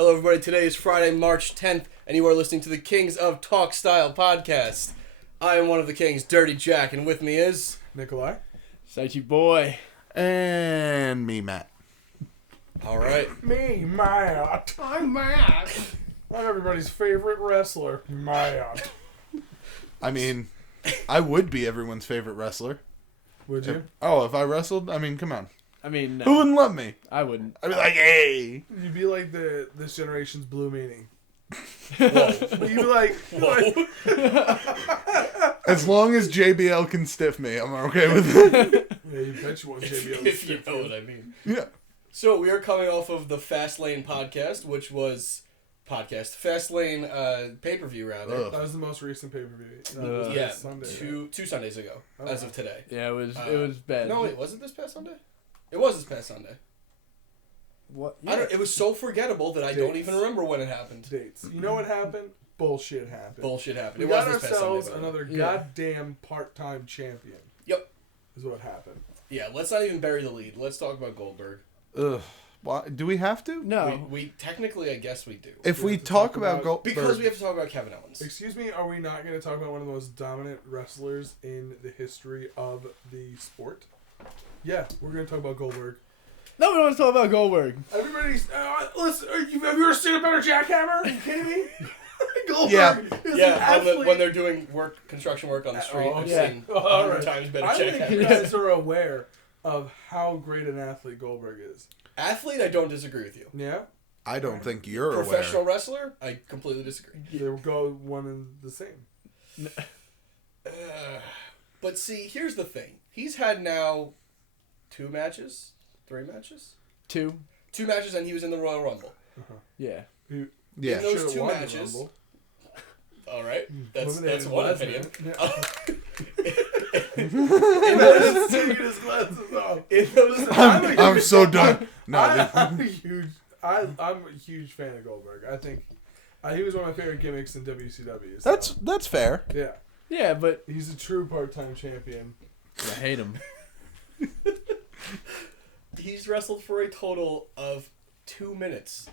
Hello, everybody. Today is Friday, March 10th, and you are listening to the Kings of Talk Style podcast. I am one of the Kings, Dirty Jack, and with me is... Nikolai. Saichi Boy. And me, Matt. All right. Me, Matt. I'm Matt. I'm everybody's favorite wrestler, Matt. I mean, I would be everyone's favorite wrestler. Would you? If I wrestled, I mean, come on. I mean, no, Who wouldn't love me? I wouldn't. I'd be like, hey. You'd be like this generation's Blue Meaning. You'd be like, As long as JBL can stiff me, I'm okay with it. yeah, you bet you want JBL. If you know what I mean. Yeah. So we are coming off of the Fastlane podcast, which was... Fastlane pay-per-view, rather. Ugh. That was the most recent pay-per-view. Yeah, Sunday, two Sundays ago, as of today. Yeah, it was bad. No, wait, was it this past Sunday? It was this past Sunday. What? It was so forgettable that I don't even remember when it happened. Dates. You know what happened? Bullshit happened. Bullshit happened. We It got was this past ourselves Sunday. another goddamn part-time champion. Yep. Is what happened. Yeah, let's not even bury the lead. Let's talk about Goldberg. Ugh. Why, do we have to? No. We technically, I guess we do. If we have to talk talk about about- Goldberg... Because we have to talk about Kevin Owens. Excuse me, are we not going to talk about one of the most dominant wrestlers in the history of the sport? Yeah, we're going to talk about Goldberg. No, we don't want to talk about Goldberg. Everybody's... listen, have you ever seen a better jackhammer? Are you kidding me? Goldberg Yeah. is an Yeah, athlete. when they're doing construction work on the street, I've yeah. seen All 100 right. times better I think you jackhammer. guys are aware of how great an athlete Goldberg is. Athlete, I don't disagree with you. Yeah? I don't think you're Professional aware. wrestler, I completely disagree. They will go one and the same. But see, here's the thing. He's had now 3 matches? 2. 2 matches, and he was in the Royal Rumble. Yeah. Yeah. In those Should've 2 won the matches... Rumble. All right, that's Eliminated one Lesnar. opinion. Yeah. Taking his glasses off. In those, I'm so done. No, I'm a huge fan of Goldberg. I think he was one of my favorite gimmicks in WCW. So. that's fair. Yeah. Yeah, but He's a true part-time champion. I hate him. he's wrestled for a total of 2 minutes.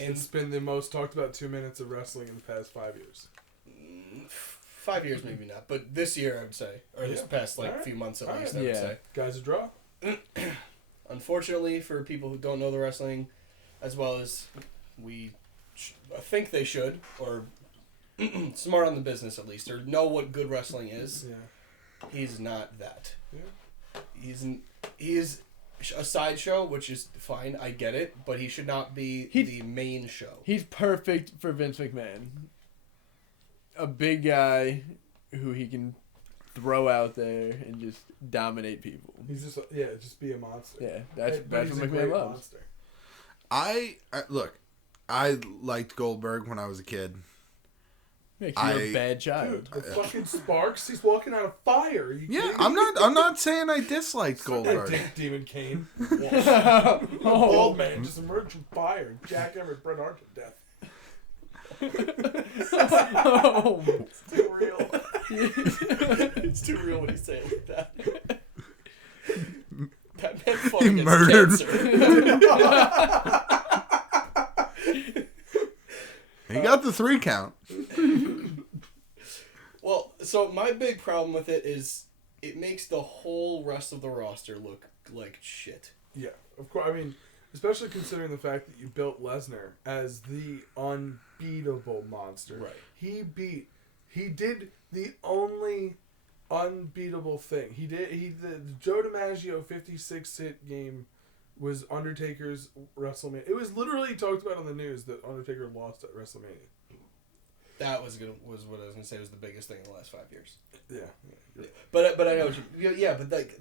And It's been the most talked about 2 minutes of wrestling in the past 5 years. 5 years, maybe not, but this year I would say, or this past Alright. few months at Alright. least, I would Yeah. say. Guys, a draw. Unfortunately, for people who don't know the wrestling, as well as we think they should, or smart on the business at least, or know what good wrestling is, Yeah. he's not that. Yeah. He is a sideshow, which is fine, I get it, but he should not be the main show. He's perfect for Vince McMahon. A big guy who he can throw out there and just dominate people. He's just be a monster. Yeah, that's But he's what a McMahon great loves. monster. Look, I liked Goldberg when I was a kid. Makes you a bad child. Dude, the fucking sparks. He's walking out of fire. Are you Yeah, kidding I'm me? not saying I disliked That Goldberg. Dick Demon Kane. Oh. Old man just emerged from fire and jackhammered Bret Hart to death. Oh. It's too real. It's too real when you say it like that. That man He fucking gets murdered. cancer. He got the 3 count. Well, so my big problem with it is it makes the whole rest of the roster look like shit. Yeah, of course. I mean, especially considering the fact that you built Lesnar as the unbeatable monster. Right. He did the only unbeatable thing. The Joe DiMaggio 56 hit game was Undertaker's WrestleMania. It was literally talked about on the news that Undertaker lost at WrestleMania. That was what I was gonna say was the biggest thing in the last 5 years. Yeah. But I know what you, but like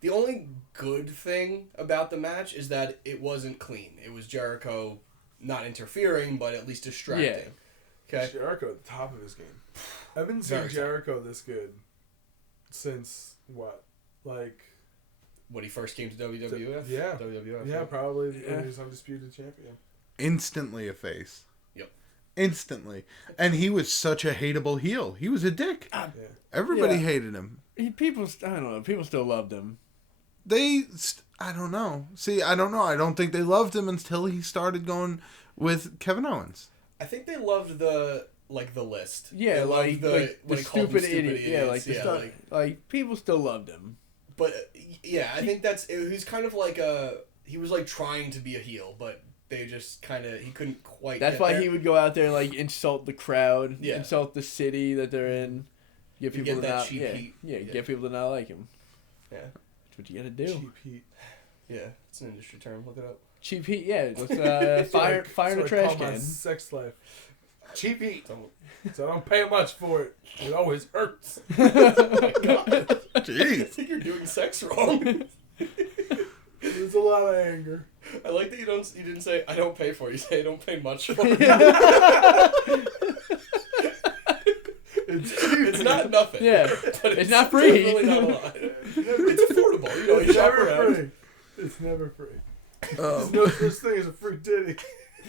the only good thing about the match is that it wasn't clean. It was Jericho not interfering, but at least distracting. Okay. Jericho at the top of his game. I haven't seen Jericho this good since what? Like when he first came to WWF? Yeah. WWF. Yeah, probably when he was undisputed champion. Instantly a face. Yep. Instantly. And he was such a hateable heel. He was a dick. Yeah. Everybody Yeah. hated him. People, I don't know. People still loved him. I don't know. See, I don't know. I don't think they loved him until he started going with Kevin Owens. I think they loved the list. Yeah, they like loved the stupid idiot. Yeah, like the yeah, stuff. Like people still loved him. But yeah, I think he's kind of like he was like trying to be a heel, but they just kind of he couldn't quite. That's why he would go out there and like insult the crowd, insult the city that they're in, get people to not heat. Get people to not like him. Yeah, that's what you got to do. Cheap heat. Yeah, it's an industry term. Look it up. Cheap heat. Yeah, let's fire in a trash can. Sex life. Cheap heat. So I don't pay much for it. It always hurts. Oh my God. Jeez. I think you're doing sex wrong. There's a lot of anger. I like that you didn't say I don't pay for it. You say I don't pay much for it. It's not nothing. Yeah, but it's not free. Really not a lot. It's affordable. You know, you shop around. Free. It's never free. There's no such thing as a free titty.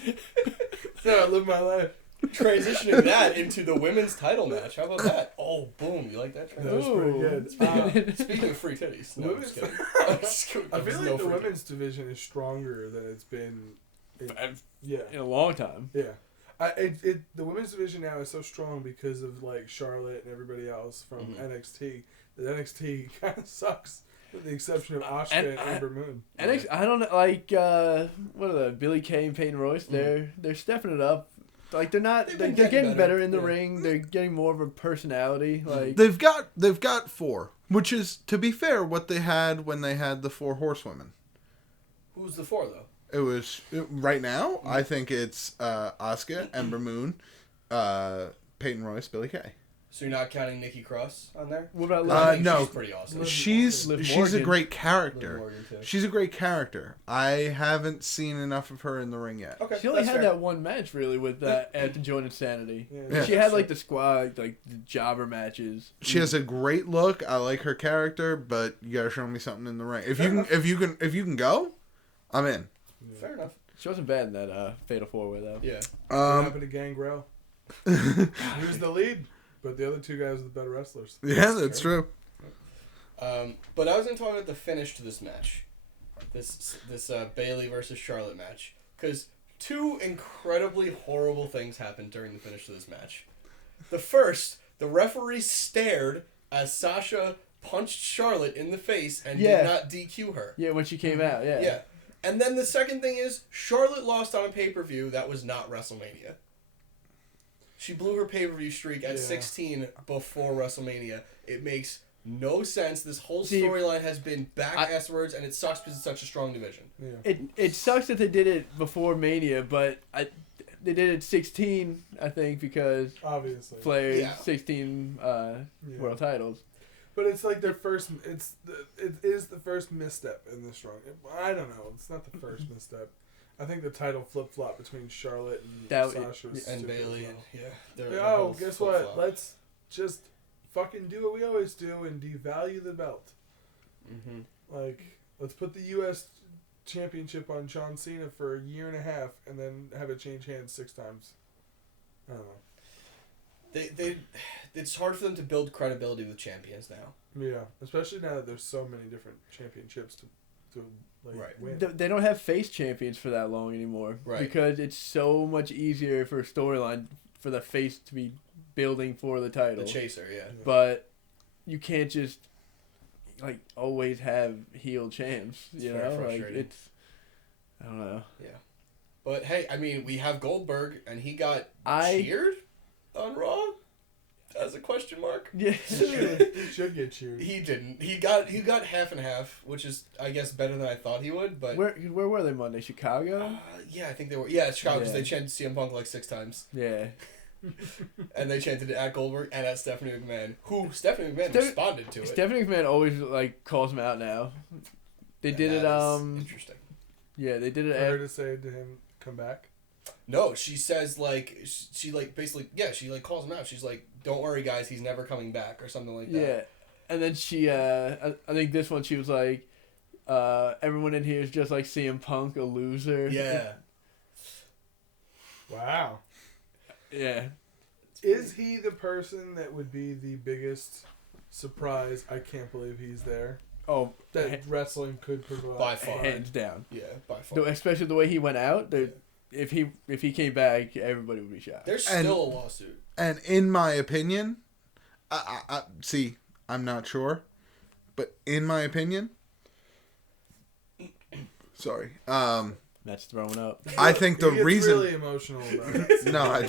That's how I live my life. Transitioning that into the women's title match. How about that? Oh, boom. You like that transition? That was pretty good. Speaking of free titties. No, I'm just kidding. I feel like the women's division is stronger than it's been in a long time. Yeah. The women's division now is so strong because of like Charlotte and everybody else from NXT. That NXT kind of sucks. With the exception of Asuka and Ember Moon. I don't know, like, what are the Billie Kay and Peyton Royce? They're stepping it up. Like, they're getting better in the ring. They're getting more of a personality. Like they've got 4, which is, to be fair, what they had when they had the 4 horsewomen. Who's the 4 though? Right now, I think it's Asuka, Ember Moon, Peyton Royce, Billie Kay. So you're not counting Nikki Cross on there? What about no, she's pretty awesome. She's a great character. Too. She's a great character. I haven't seen enough of her in the ring yet. Okay, she only had that one match really with at the Joint Insanity. Yeah. She had like the squad, like the jobber matches. She has a great look. I like her character, but you gotta show me something in the ring. If you can go, I'm in. Yeah. Fair enough. She wasn't bad in that Fatal 4-Way though. Yeah. What happened to Gangrel? He was the lead. But the other 2 guys are the better wrestlers. Yeah, that's true. But I was going to talk about the finish to this match. This Bayley versus Charlotte match. Because 2 incredibly horrible things happened during the finish to this match. The first, the referee stared as Sasha punched Charlotte in the face and did not DQ her. Yeah, when she came out, yeah. Yeah. And then the second thing is, Charlotte lost on a pay-per-view that was not WrestleMania. She blew her pay-per-view streak at 16 before WrestleMania. It makes no sense. This whole storyline has been back-asswards, and it sucks because it's such a strong division. Yeah. It sucks that they did it before Mania, but they did it 16, I think, because obviously Flair's 16 world titles. But it's like their first. It is the first misstep in this run. I don't know. It's not the first misstep. I think the title flip-flop between Charlotte and Sasha and Bayley. Guess what? Let's just fucking do what we always do and devalue the belt. Mm-hmm. Like, let's put the U.S. Championship on John Cena for a year and a half and then have it change hands 6 times. I don't know. It's hard for them to build credibility with champions now. Yeah, especially now that there's so many different championships to win. They don't have face champions for that long anymore. Right. Because it's so much easier for a storyline for the face to be building for the title. The chaser, yeah. But you can't just like always have heel champs. You know, like it's. I don't know. Yeah, but hey, I mean, we have Goldberg, and he got cheered on Raw. As a question mark? Yeah. He should get cheered. He didn't. He got half and half, which is, I guess, better than I thought he would. But where were they Monday? Chicago? Yeah, I think they were. Yeah, Chicago, because they chanted CM Punk like 6 times. Yeah. And they chanted it at Goldberg and at Stephanie McMahon, who Stephanie McMahon responded to it. Stephanie McMahon always like calls him out now. They did it. Interesting. Yeah, they did it. For her to say to him, "Come back." No, she says like she like basically she like calls him out. She's like, "Don't worry, guys, he's never coming back," or something like that. Yeah, and then she I think this one she was like, everyone in here is just like CM Punk, a loser. Yeah. Wow. Yeah. Is he the person that would be the biggest surprise? I can't believe he's there. that wrestling could provide. By far. hands down. Yeah, by far. Especially the way he went out. If he came back, everybody would be shocked. There's still a lawsuit. And in my opinion, I see, I'm not sure, but in my opinion, sorry, That's throwing up. I think the He gets reason. really emotional about it. No,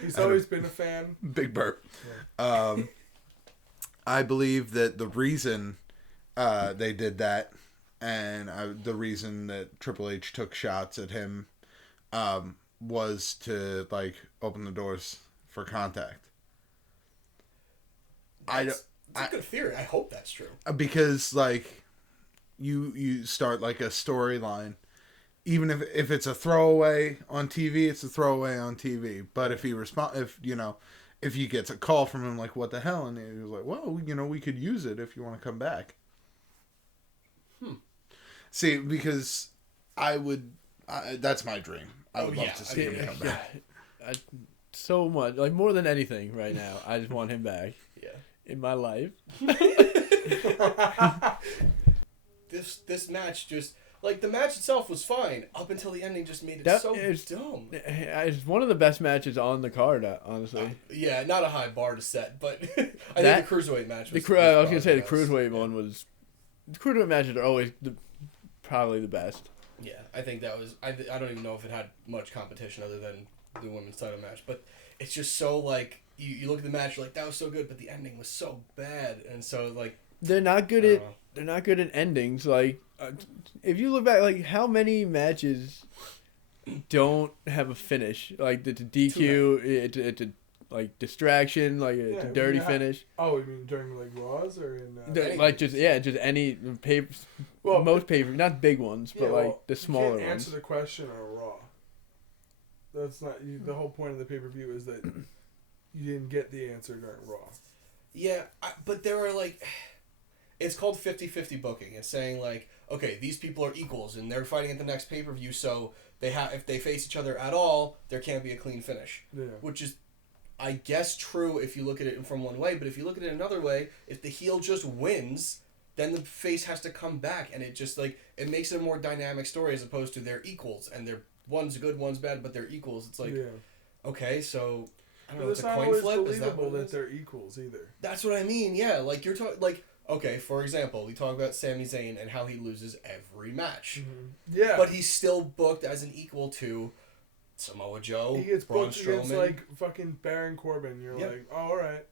He's always been a fan. Big burp. I believe that the reason they did that, and the reason that Triple H took shots at him, was to like open the doors for contact. That's a good theory. I hope that's true. Because like you start like a storyline. Even if it's a throwaway on TV, it's a throwaway on TV. But if he gets a call from him like, what the hell? And he was like, well, we could use it if you want to come back. See, because that's my dream. I would love to see him come back. So much, like more than anything right now, I just want him back. Yeah. In my life. This match just... Like, the match itself was fine, up until the ending just made it so dumb. It's one of the best matches on the card, honestly. Yeah, not a high bar to set, but I think the Cruiserweight match was I was going to say the best. Cruiserweight one was... The Cruiserweight matches are always probably the best. Yeah, I think that was... I don't even know if it had much competition other than the women's title match, but it's just so, like... You look at the match, you're like, that was so good, but the ending was so bad, and so, like... They're not good at endings. Like, if you look back, like how many matches don't have a finish? Like it's a DQ, it's a like distraction, like it's a dirty finish. Oh, you mean during like Raws or in? Like just any paper. Well, most paper, not big ones, but like the smaller ones. You can't answer the question on Raw. That's not the whole point of the pay-per-view is that you didn't get the answer during Raw. Yeah, but there are like... It's called 50-50 booking. It's saying like, okay, these people are equals and they're fighting at the next pay-per-view, so if they face each other at all, there can't be a clean finish. Yeah. Which is, I guess, true if you look at it from one way, but if you look at it another way, if the heel just wins, then the face has to come back, and it just like it makes it a more dynamic story as opposed to they're equals and they're one's good, one's bad, but they're equals. It's like, okay, so I don't know. It's a coin flip. Is that believable that they're equals either? That's what I mean. Yeah, like you're talking like. Okay, for example, we talk about Sami Zayn and how he loses every match. Mm-hmm. Yeah. But he's still booked as an equal to Samoa Joe, he gets Braun booked against, Strowman. like, fucking Baron Corbin. You're like, oh, all right.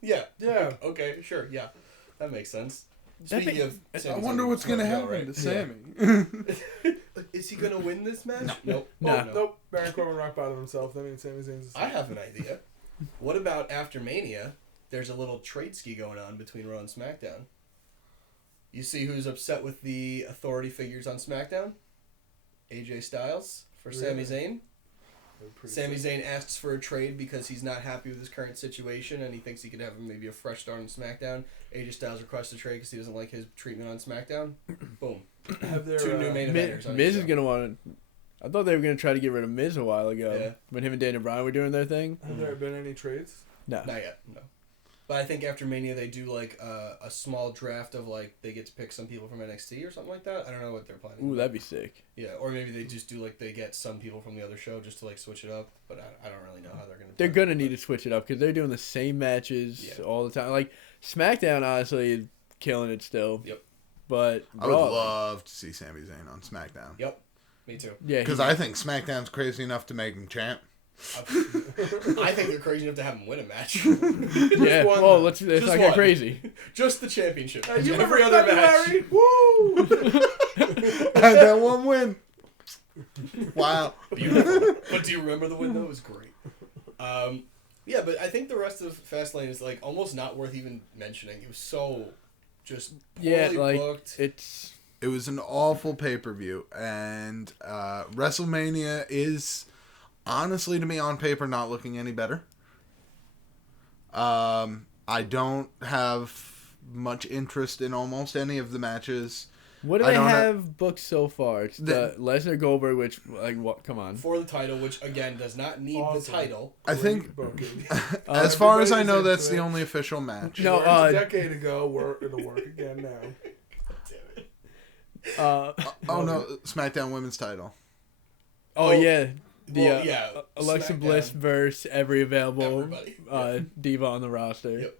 Yeah. Yeah. Okay, sure, yeah. That makes sense. Speaking of Sami I wonder Zayn, what's going to happen right? to Sammy. Is he going to win this match? Nope. Nope. Baron Corbin rock bottom himself. That means Sami Zayn's I have an idea. What about after Mania, there's a little trade ski going on between Raw and SmackDown? You see who's upset with the authority figures on SmackDown? AJ Styles for Sami Zayn. Sami Zayn asks for a trade because he's not happy with his current situation and he thinks he could have maybe a fresh start on SmackDown. AJ Styles requests a trade because he doesn't like his treatment on SmackDown. Boom. Have their, Two new main eventers on Miz is going to want to... I thought they were going to try to get rid of Miz a while ago when him and Daniel Bryan were doing their thing. Have there been any trades? No. Not yet, no. But I think after Mania they do like a small draft of like they get to pick some people from NXT or something like that. I don't know what they're planning. Ooh, that'd be sick. Yeah, or maybe they just do like they get some people from the other show just to like switch it up. But I don't really know how they're gonna. They're gonna need to switch it up because they're doing the same matches all the time. Like SmackDown, honestly, is killing it still. Yep. But I would love to see Sami Zayn on SmackDown. Yep. Me too. Yeah. Because I think SmackDown's crazy enough to make him champ. I think they're crazy enough to have him win a match. Yeah, well, let's not get crazy. Just the championship. Every other match. Woo! Had that one win. Wow. Beautiful. But do you remember the win though? It was great. Yeah, but I think the rest of Fastlane is like almost not worth even mentioning. It was so just poorly booked. It was an awful pay-per-view, and WrestleMania is honestly, to me, on paper, not looking any better. I don't have much interest in almost any of the matches. What do they have booked so far? It's the Lesnar Goldberg, which, like, what? Come on. For the title, which, again, does not need the title. I think, as far as I know, that's the only official match. No, a decade ago, it'll work again now. Oh no, SmackDown Women's title. Oh yeah. Alexa SmackDown. Bliss versus every available Everybody. diva on the roster. Yep.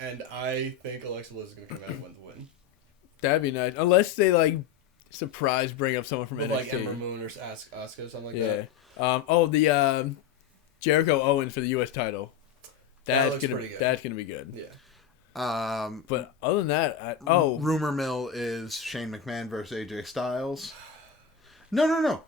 And I think Alexa Bliss is going to come out and win the win. That'd be nice. Unless they like surprise bring up someone from With, NXT. like Ember Moon or Asuka or something like Yeah. that. The Jericho Owens for the U.S. title. That looks pretty good. That's gonna be good. Yeah. But other than that, Rumor mill is Shane McMahon versus AJ Styles. No.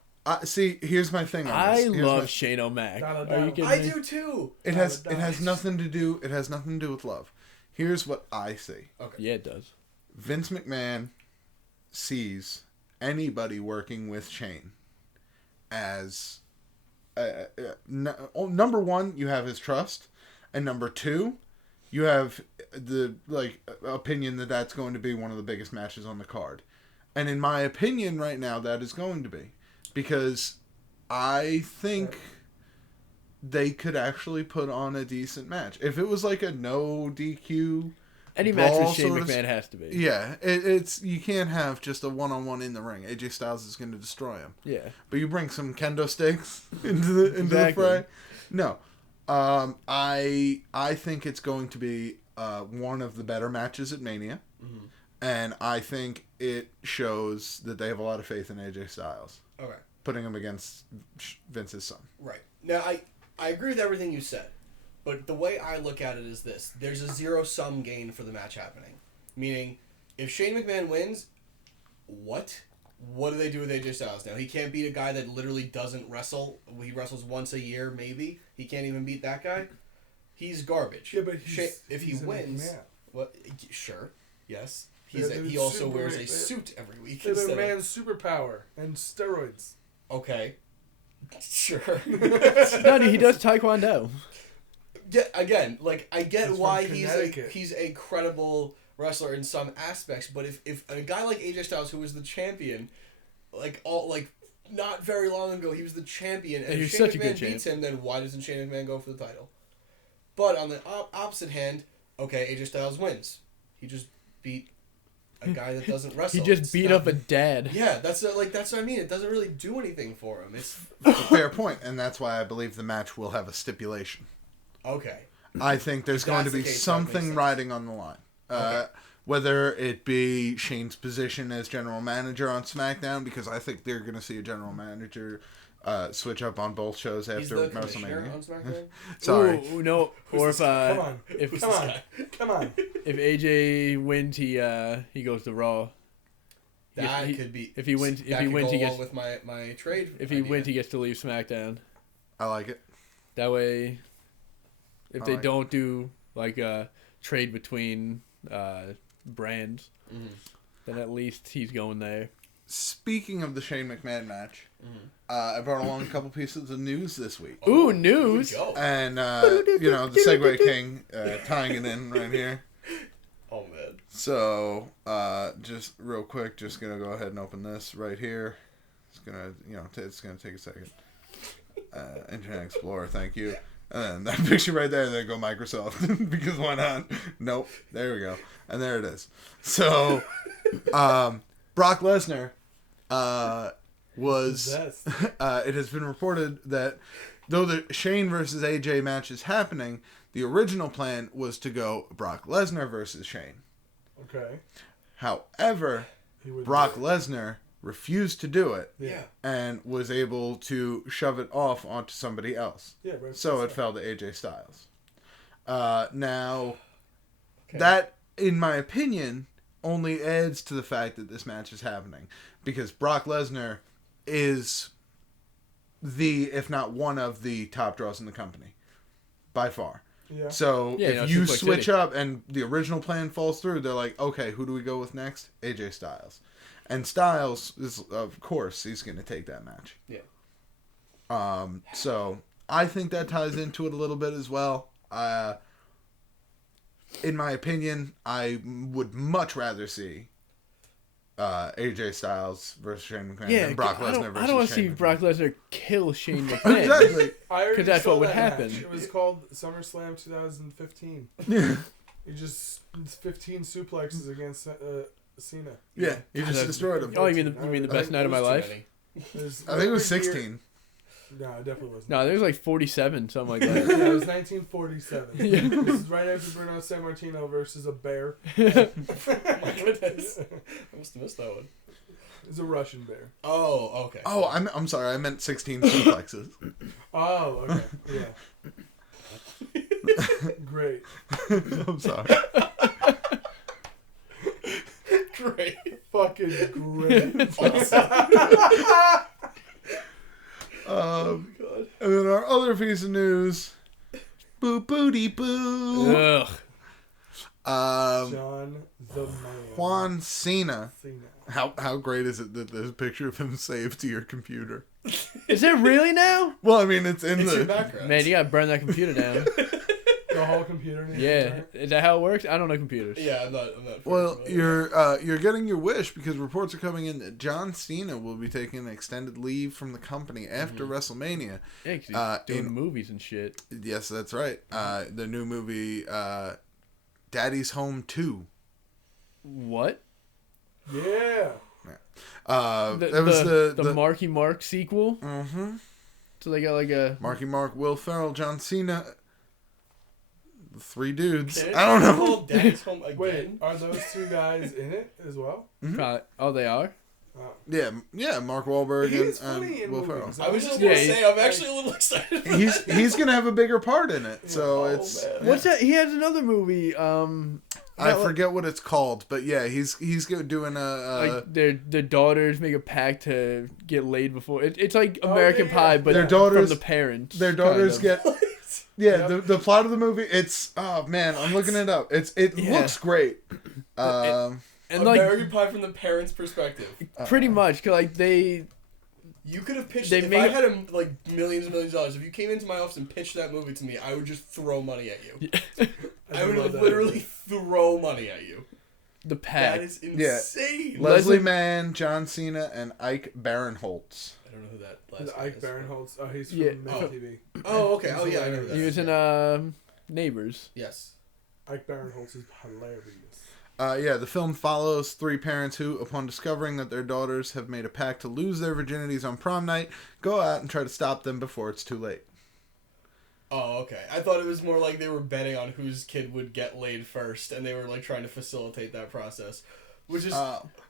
See, here's my thing. I love Shane O'Mac. No. Are you kidding I me? do too. It has nothing to do. It has nothing to do with love. Here's what I see. Okay. Yeah, it does. Vince McMahon sees anybody working with Shane as number one, you have his trust, and number two, you have the opinion that that's going to be one of the biggest matches on the card. And in my opinion right now, that is going to be, because I think they could actually put on a decent match. If it was like a no DQ, any match with Shane sort of McMahon has to be. yeah, it's you can't have just a one-on-one in the ring. AJ Styles is going to destroy him. Yeah. But you bring some kendo sticks into the fray. No, I think it's going to be one of the better matches at Mania, and I think it shows that they have a lot of faith in AJ Styles. Okay. Putting him against Vince's son. Right. Now, I agree with everything you said, but the way I look at it is this. There's a zero-sum gain for the match happening. Meaning, if Shane McMahon wins, what? What do they do with AJ Styles now? He can't beat a guy that literally doesn't wrestle. He wrestles once a year, maybe. He can't even beat that guy. He's garbage. Yeah, but if he wins, what? Sure, yes. He also wears a suit every week. It's a man's superpower and steroids. Okay. Sure. No, dude, he does Taekwondo. Yeah, again, like I get He's why from he's Connecticut. a credible wrestler in some aspects, but if a guy like AJ Styles, who was the champion, not very long ago, he was the champion, and He if was Shane such a good McMahon beats him, then why doesn't Shane McMahon go for the title? But on the opposite hand, okay, AJ Styles wins. He just beat a guy that doesn't wrestle. He just beat up a dad. Yeah, that's what I mean. It doesn't really do anything for him. It's Fair point, and that's why I believe the match will have a stipulation. okay. I think there's going to that's the be case, that makes something sense. riding on the line. Okay. Whether it be Shane's position as general manager on SmackDown, because I think they're going to see a general manager switch up on both shows He's after the commissioner WrestleMania. on SmackDown. Sorry. Ooh, no. Or if Come on. if Come on. if AJ wins, he goes to Raw. That He- could be. if he wins- that he could wins, go he along gets- with my trade. If he idea. wins, he gets to leave SmackDown. I like it. That way, if they Alright. don't do like a trade between brands, then at least he's going there. Speaking of the Shane McMahon match, I brought along a couple pieces of news this week. Ooh, Here we news! go. And, the Segway King tying it in right here. Oh man. So, just real quick, just gonna go ahead and open this right here. It's gonna, it's gonna take a second. Internet Explorer, thank you. And that picture right there go Microsoft, because why not? Nope. There we go. And there it is. So, Brock Lesnar was. Possessed. It has been reported that though the Shane versus AJ match is happening, the original plan was to go Brock Lesnar versus Shane. Okay. However, He would Brock do it. Lesnar refused to do it Yeah. and was able to shove it off onto somebody else. Yeah, bro. So it fell to AJ Styles. Now, Okay. that, in my opinion, only adds to the fact that this match is happening. Because Brock Lesnar is if not one of the top draws in the company. By far. Yeah. So Yeah, if you Suplex switch City. up and the original plan falls through, they're like, okay, who do we go with next? AJ Styles. And Styles is, of course, he's going to take that match. Yeah. So I think that ties into it a little bit as well. In my opinion, I would much rather see AJ Styles versus Shane McMahon than Brock Lesnar versus I don't want to see Shane McMahon. Brock Lesnar kill Shane McMahon. Exactly. I already 'Cause that's saw what would that happen. match. It was called SummerSlam 2015. He just 15 suplexes against Cena. Yeah, he just destroyed him. Oh, you mean the best night of my life? I think it was 16. No, it definitely wasn't. No, there was like 47, something like that. Yeah, it was 1947. Yeah. This is right after Bruno Sammartino versus a bear. My goodness. I must have missed that one. It's a Russian bear. Oh, okay. Oh, I'm sorry. I meant 16 suplexes. Oh, okay. Yeah. Great. I'm sorry. Great. Fucking great. Oh, God. And then our other piece of news. Boo booty boo. Ugh. John the Man. Juan Cena. Cena. How great is it that there's a picture of him saved to your computer? Is it really now? Well, I mean, it's in It's your the. background. Man, you gotta burn that computer down. The whole computer. needs to Yeah, burn. is that how it works? I don't know computers. Yeah, I'm not. Well, familiar. you're getting your wish because reports are coming in that John Cena will be taking an extended leave from the company after WrestleMania. Yeah, 'cause he's doing in- movies and shit. Yes, that's right. The new movie, Daddy's Home 2. What? Yeah. That was the Marky Mark sequel. Mm-hmm. So they got like a. Marky Mark, Will Ferrell, John Cena. The three dudes. Can it I don't be know. called Daddy's Home again? Wait, are those two guys in it as well? Oh, they are. Yeah, Mark Wahlberg He's and funny in Will Ferrell. movies. I was just Yeah, gonna he- say, I'm actually a little excited. For He's that. he's gonna have a bigger part in it, so Oh, it's. man. What's that? He has another movie. I forget what it's called, but yeah, he's doing a. Like their daughters make a pact to get laid before. It's like American yeah. Pie, but Their daughters- from the parents. their daughters kind of. get. Yeah, Yep. the plot of the movie. It's man, I'm looking it up. It Yeah. looks great. And like American Pie from the parents' perspective. pretty much, 'cause like they. You could have pitched. They If made- I had like millions and millions of dollars, if you came into my office and pitched that movie to me, I would just throw money at you. I would love that literally movie. throw money at you. The That pact. is Yeah. insane. Leslie Mann, John Cena, and Ike Barinholtz. I don't know who that Is last guy Ike is. Barinholtz. Oh, he's from Yeah. MTV. Oh, okay. Oh, yeah, I know who that He is. was in Neighbors. Yes. Ike Barinholtz is hilarious. Yeah, the film follows three parents who, upon discovering that their daughters have made a pact to lose their virginities on prom night, go out and try to stop them before it's too late. Oh, okay. I thought it was more like they were betting on whose kid would get laid first, and they were like trying to facilitate that process, which is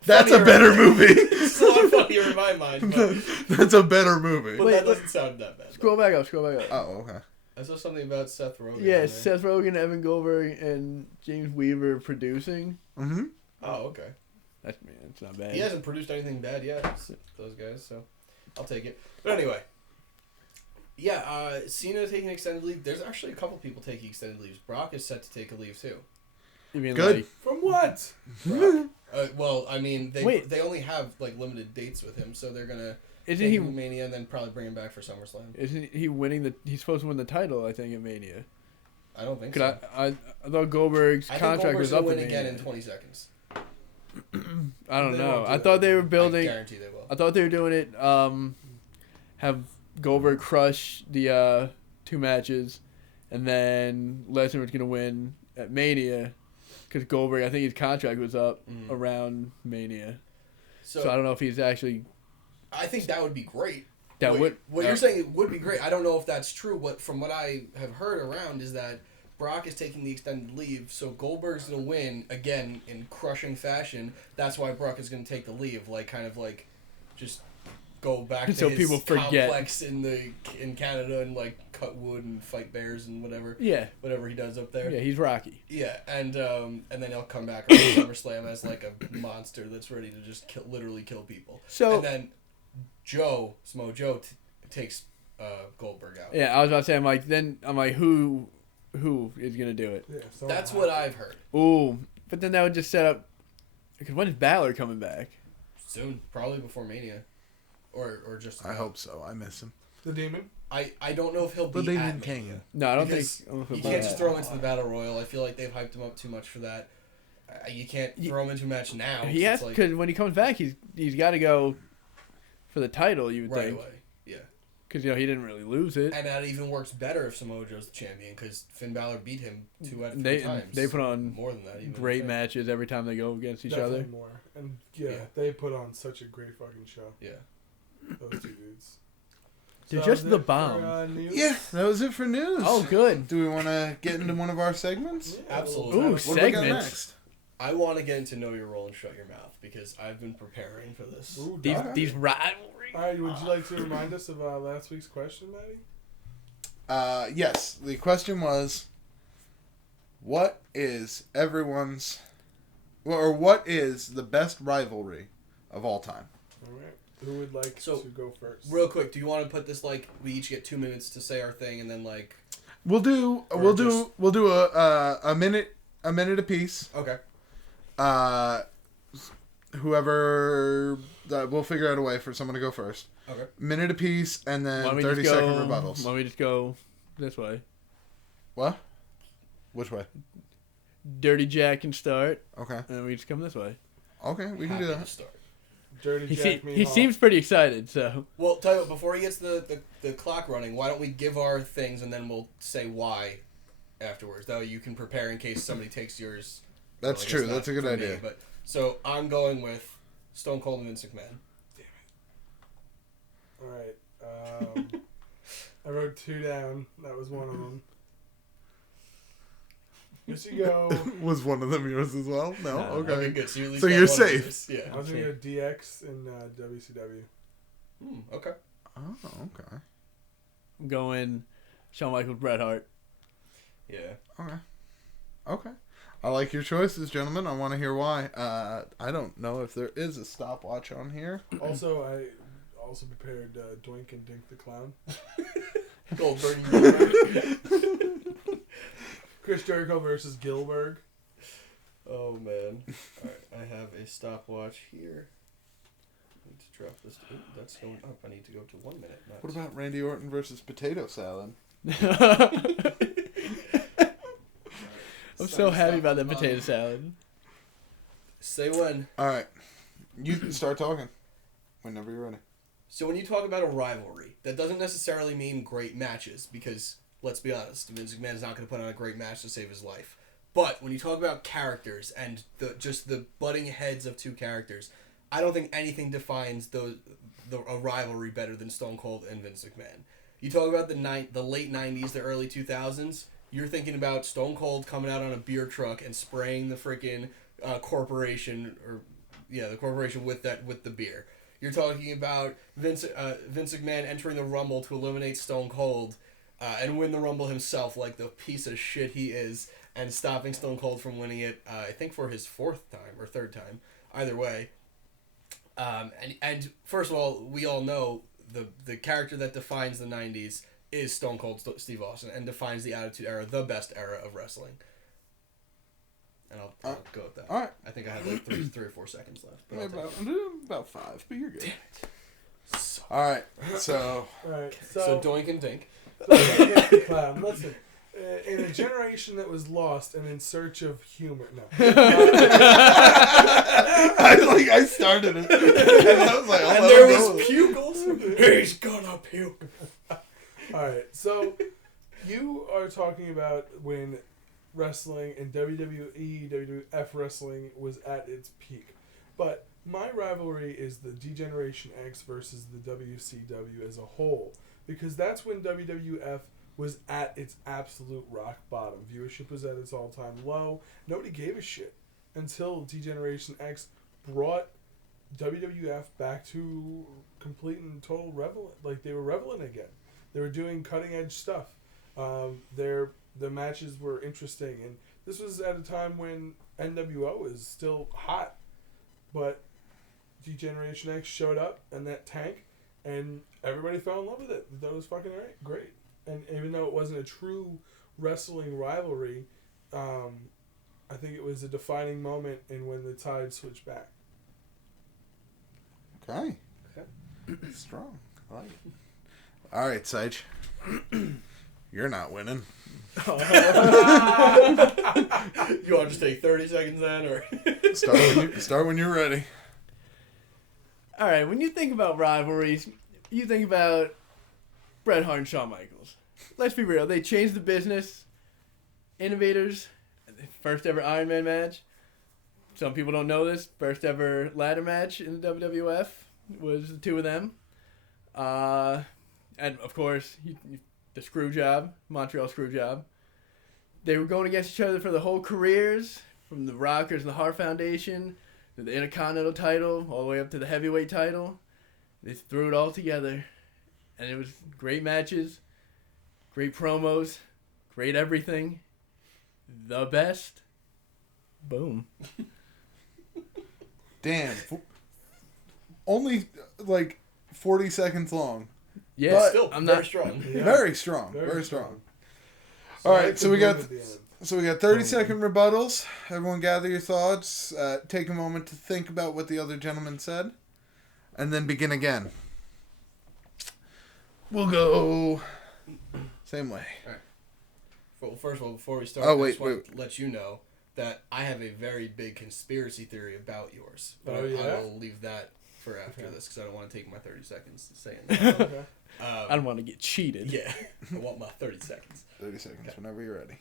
That's a funnier- better movie. It's a lot funnier in my mind, but, That's a better movie. but Wait, that doesn't sound that bad. Scroll back up. Scroll back up. Oh, okay. I saw something about Seth Rogen. Yeah, on there. Seth Rogen, Evan Goldberg, and James Weaver producing. Mm-hmm. Oh, okay. That's it's not bad. He hasn't produced anything bad yet, those guys, so I'll take it. But anyway. Yeah, Cena taking extended leave. There's actually a couple people taking extended leaves. Brock is set to take a leave, too. You mean Good. like From what? Brock. Well, I mean, Wait. they only have, like, limited dates with him, so they're going to isn't take he him to Mania and then probably bring him back for SummerSlam. isn't he winning the? He's supposed to win the title, I think, at Mania. I don't think 'Cause so. I thought Goldberg's I think contract Goldberg's was up gonna in win again Mania. in 20 seconds. I don't They know. won't do I that. thought they were I building. guarantee they will. I thought they were doing it. Have Goldberg crush the 2 matches, and then Lesnar was gonna win at Mania, because Goldberg, I think his contract was up around Mania. So I don't know if he's actually. I think that would be great. That would. What you're saying, it would be great. I don't know if that's true. From what I have heard around is that Brock is taking the extended leave, so Goldberg's going to win again in crushing fashion. That's why Brock is going to take the leave, kind of just go back to So his people forget. complex in Canada and cut wood and fight bears and whatever he does up there. Yeah, he's Rocky. Yeah, and then he'll come back on SummerSlam as a monster that's ready to just literally kill people. So And then Samoa Joe takes Goldberg out. yeah, I was about to say, I'm like, who is gonna do it? Yeah, so That's what I've heard. Ooh, but then that would just set up. Because when is Balor coming back? Soon, probably before Mania, or just. I hope so. I miss him. The Demon. I don't know if he'll be The Demon at King. Mania. No, I don't Because think. I don't know if You it'll can't be just that. throw him into the Battle Royal. I feel like they've hyped him up too much for that. You can't throw him into a match now. He has because when he comes back, he's got to go for the title. You would right think. away. Yeah. Because, he didn't really lose it. And that even works better if Samoa Joe's the champion, because Finn Balor beat him 2 out of 3 times. They put on more than that. Even great matches every time they go against each other. More. And they put on such a great fucking show. Yeah. Those two dudes. They're just the bomb. Yeah, that was it for news. Oh, good. Do we want to get into one of our segments? Yeah, absolutely. Ooh, What do we got segments. next? I want to get into Know Your Role and Shut Your Mouth, because I've been preparing for this. Ooh, These rivalries. Alright, would you like to remind us of last week's question, Maddie? Yes. The question was, what is what is the best rivalry of all time? Alright. Who would like to go first? Real quick, do you want to put this we each get 2 minutes to say our thing, and then We'll do a minute apiece. Okay. Whoever we'll figure out a way for someone to go first. Okay. Minute apiece, and then 30-second rebuttals. Why don't we just go this way? What? Which way? Dirty Jack can start. Okay. And then we just come this way. Okay, we can do that. Dirty Jack. He seems pretty excited. So. Well, tell you what, before he gets the clock running, why don't we give our things and then we'll say why afterwards. Though you can prepare in case somebody takes yours. That's true. That's a good idea. But so I'm going with Stone Cold and Vince McMahon. Alright. I wrote 2 down. That was one of them. Here you go. Was one of them yours as well? No? Okay. Good. So, So you're safe. Yeah. I was going to go DX in WCW. Okay. Oh, okay. I'm going Shawn Michaels, Bret Hart. Yeah. Okay. I like your choices, gentlemen. I want to hear why. I don't know if there is a stopwatch on here. Also, I prepared Doink and Dink the Clown. Goldberg. Chris Jericho versus Gilbert. Oh, man. Alright, I have a stopwatch here. I need to drop this. Ooh, that's going up. I need to go to 1 minute. What about Randy Orton versus potato salad? I'm so happy about that potato salad. Say when. Alright. You can start talking whenever you're ready. So when you talk about a rivalry, that doesn't necessarily mean great matches, because, let's be honest, Vince McMahon's not going to put on a great match to save his life. But when you talk about characters and just the butting heads of 2 characters, I don't think anything defines a rivalry better than Stone Cold and Vince McMahon. You talk about the late 90s, the early 2000s, you're thinking about Stone Cold coming out on a beer truck and spraying the freaking corporation, the corporation with the beer. You're talking about Vince McMahon entering the Rumble to eliminate Stone Cold and win the Rumble himself, like the piece of shit he is, and stopping Stone Cold from winning it, I think for his 4th time or 3rd time, either way. And first of all, we all know the character that defines the 90s is Stone Cold Steve Austin and defines the Attitude Era, the best era of wrestling. And I'll go with that. All right. I think I have like 3 or 4 seconds left. But About 5, but you're good. Damn it. All right. So. Alright, So Doink and Dink. Clown. Listen, in a generation that was lost and in search of humor. No. I started it. And I was like, And there was pupils. He's gonna puke. Alright, so you are talking about when wrestling and WWE, WWF wrestling was at its peak. But my rivalry is the D-Generation X versus the WCW as a whole. Because that's when WWF was at its absolute rock bottom. Viewership was at its all-time low. Nobody gave a shit until D-Generation X brought WWF back to complete and total relevant. Like, they were relevant again. They were doing cutting-edge stuff. The matches were interesting, and this was at a time when NWO was still hot, but D-Generation X showed up and that tank, and everybody fell in love with it. That was fucking great. And even though it wasn't a true wrestling rivalry, I think it was a defining moment in when the tide switched back. Okay. Strong. I like it. All right, Sage. You're not winning. You want to just take 30 seconds then, or Start when you're ready. All right, when you think about rivalries, you think about Bret Hart and Shawn Michaels. Let's be real. They changed the business. Innovators. First ever Iron Man match. Some people don't know this. First ever ladder match in the WWF was the two of them. And, of course, the Screwjob, Montreal Screwjob. They were going against each other for the whole careers, from the Rockers and the Hart Foundation to the Intercontinental title, all the way up to the heavyweight title. They threw it all together, and it was great matches, great promos, great everything. The best. Boom. Damn. Only, 40 seconds long. Yeah, But still, I'm very not strong. Yeah. Very strong. Very strong. All I right, like so the we got move at the end. 30-second rebuttals. Everyone gather your thoughts. Take a moment to think about what the other gentleman said. And then begin again. We'll go same way. All right. Well, first of all, before we start, Oh, I wait, just want to let you know that I have a very big conspiracy theory about yours. But Oh, yeah? I will leave that for after this because I don't want to take my 30 seconds saying Okay. that. I don't want to get cheated. Yeah, I want my 30 seconds. 30 seconds, whenever you're ready.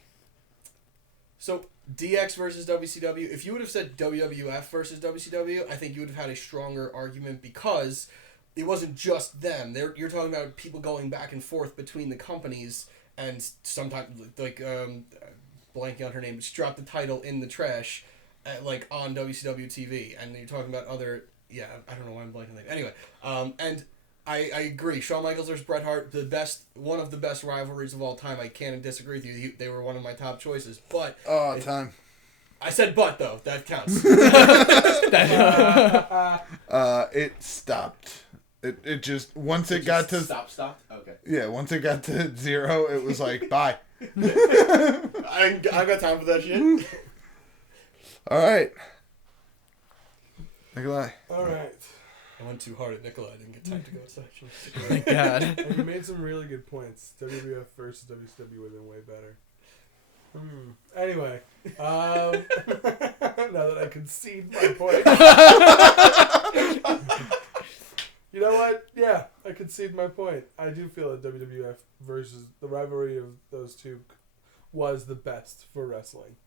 So, DX versus WCW. If you would have said WWF versus WCW, I think you would have had a stronger argument because it wasn't just them. You're talking about people going back and forth between the companies, and sometimes, blanking on her name, she dropped the title in the trash, on WCW TV, and you're talking about other, I don't know why I'm blanking on the name. Anyway, and I agree. Shawn Michaels versus Bret Hart, one of the best rivalries of all time. I can't disagree with you. They were one of my top choices. But Time. I said but though. That counts. It stopped. It just once it got to stopped. Okay. yeah, once it got to 0, it was like bye. I got time for that shit. All right, Nikolai. All right. I went too hard at Nikolai. I didn't get time to go section. Thank God. And you made some really good points. WWF versus WCW would have been way better. Anyway, now that I concede my point, you know what? Yeah, I concede my point. I do feel that WWF versus the rivalry of those two was the best for wrestling.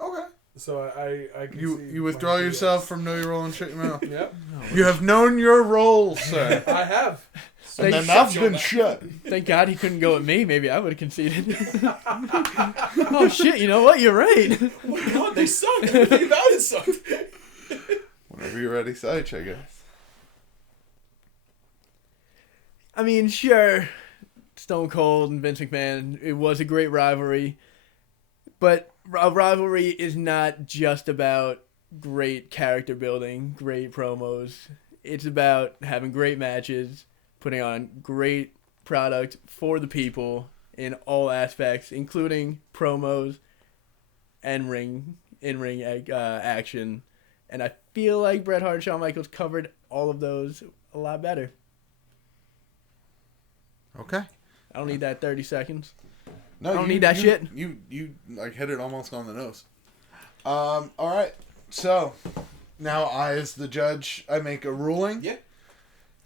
Okay. So I concede You withdraw my yourself from know your role and shut your mouth. Yep, You have known your role, sir. I have. And then mouth's been shut. Thank God he couldn't go at me. Maybe I would have conceded. Oh shit! You know what? You're right. Oh my god, they sucked. Everything about it sucked. Whenever you're ready, Sage, I guess. I mean, sure, Stone Cold and Vince McMahon. It was a great rivalry, but a rivalry is not just about great character building, great promos. It's about having great matches, putting on great product for the people in all aspects, including promos and in-ring action. And I feel like Bret Hart and Shawn Michaels covered all of those a lot better. Okay. I don't need that 30 seconds. No, I don't need that shit. You hit it almost on the nose. All right. So now I, as the judge, I make a ruling. Yeah.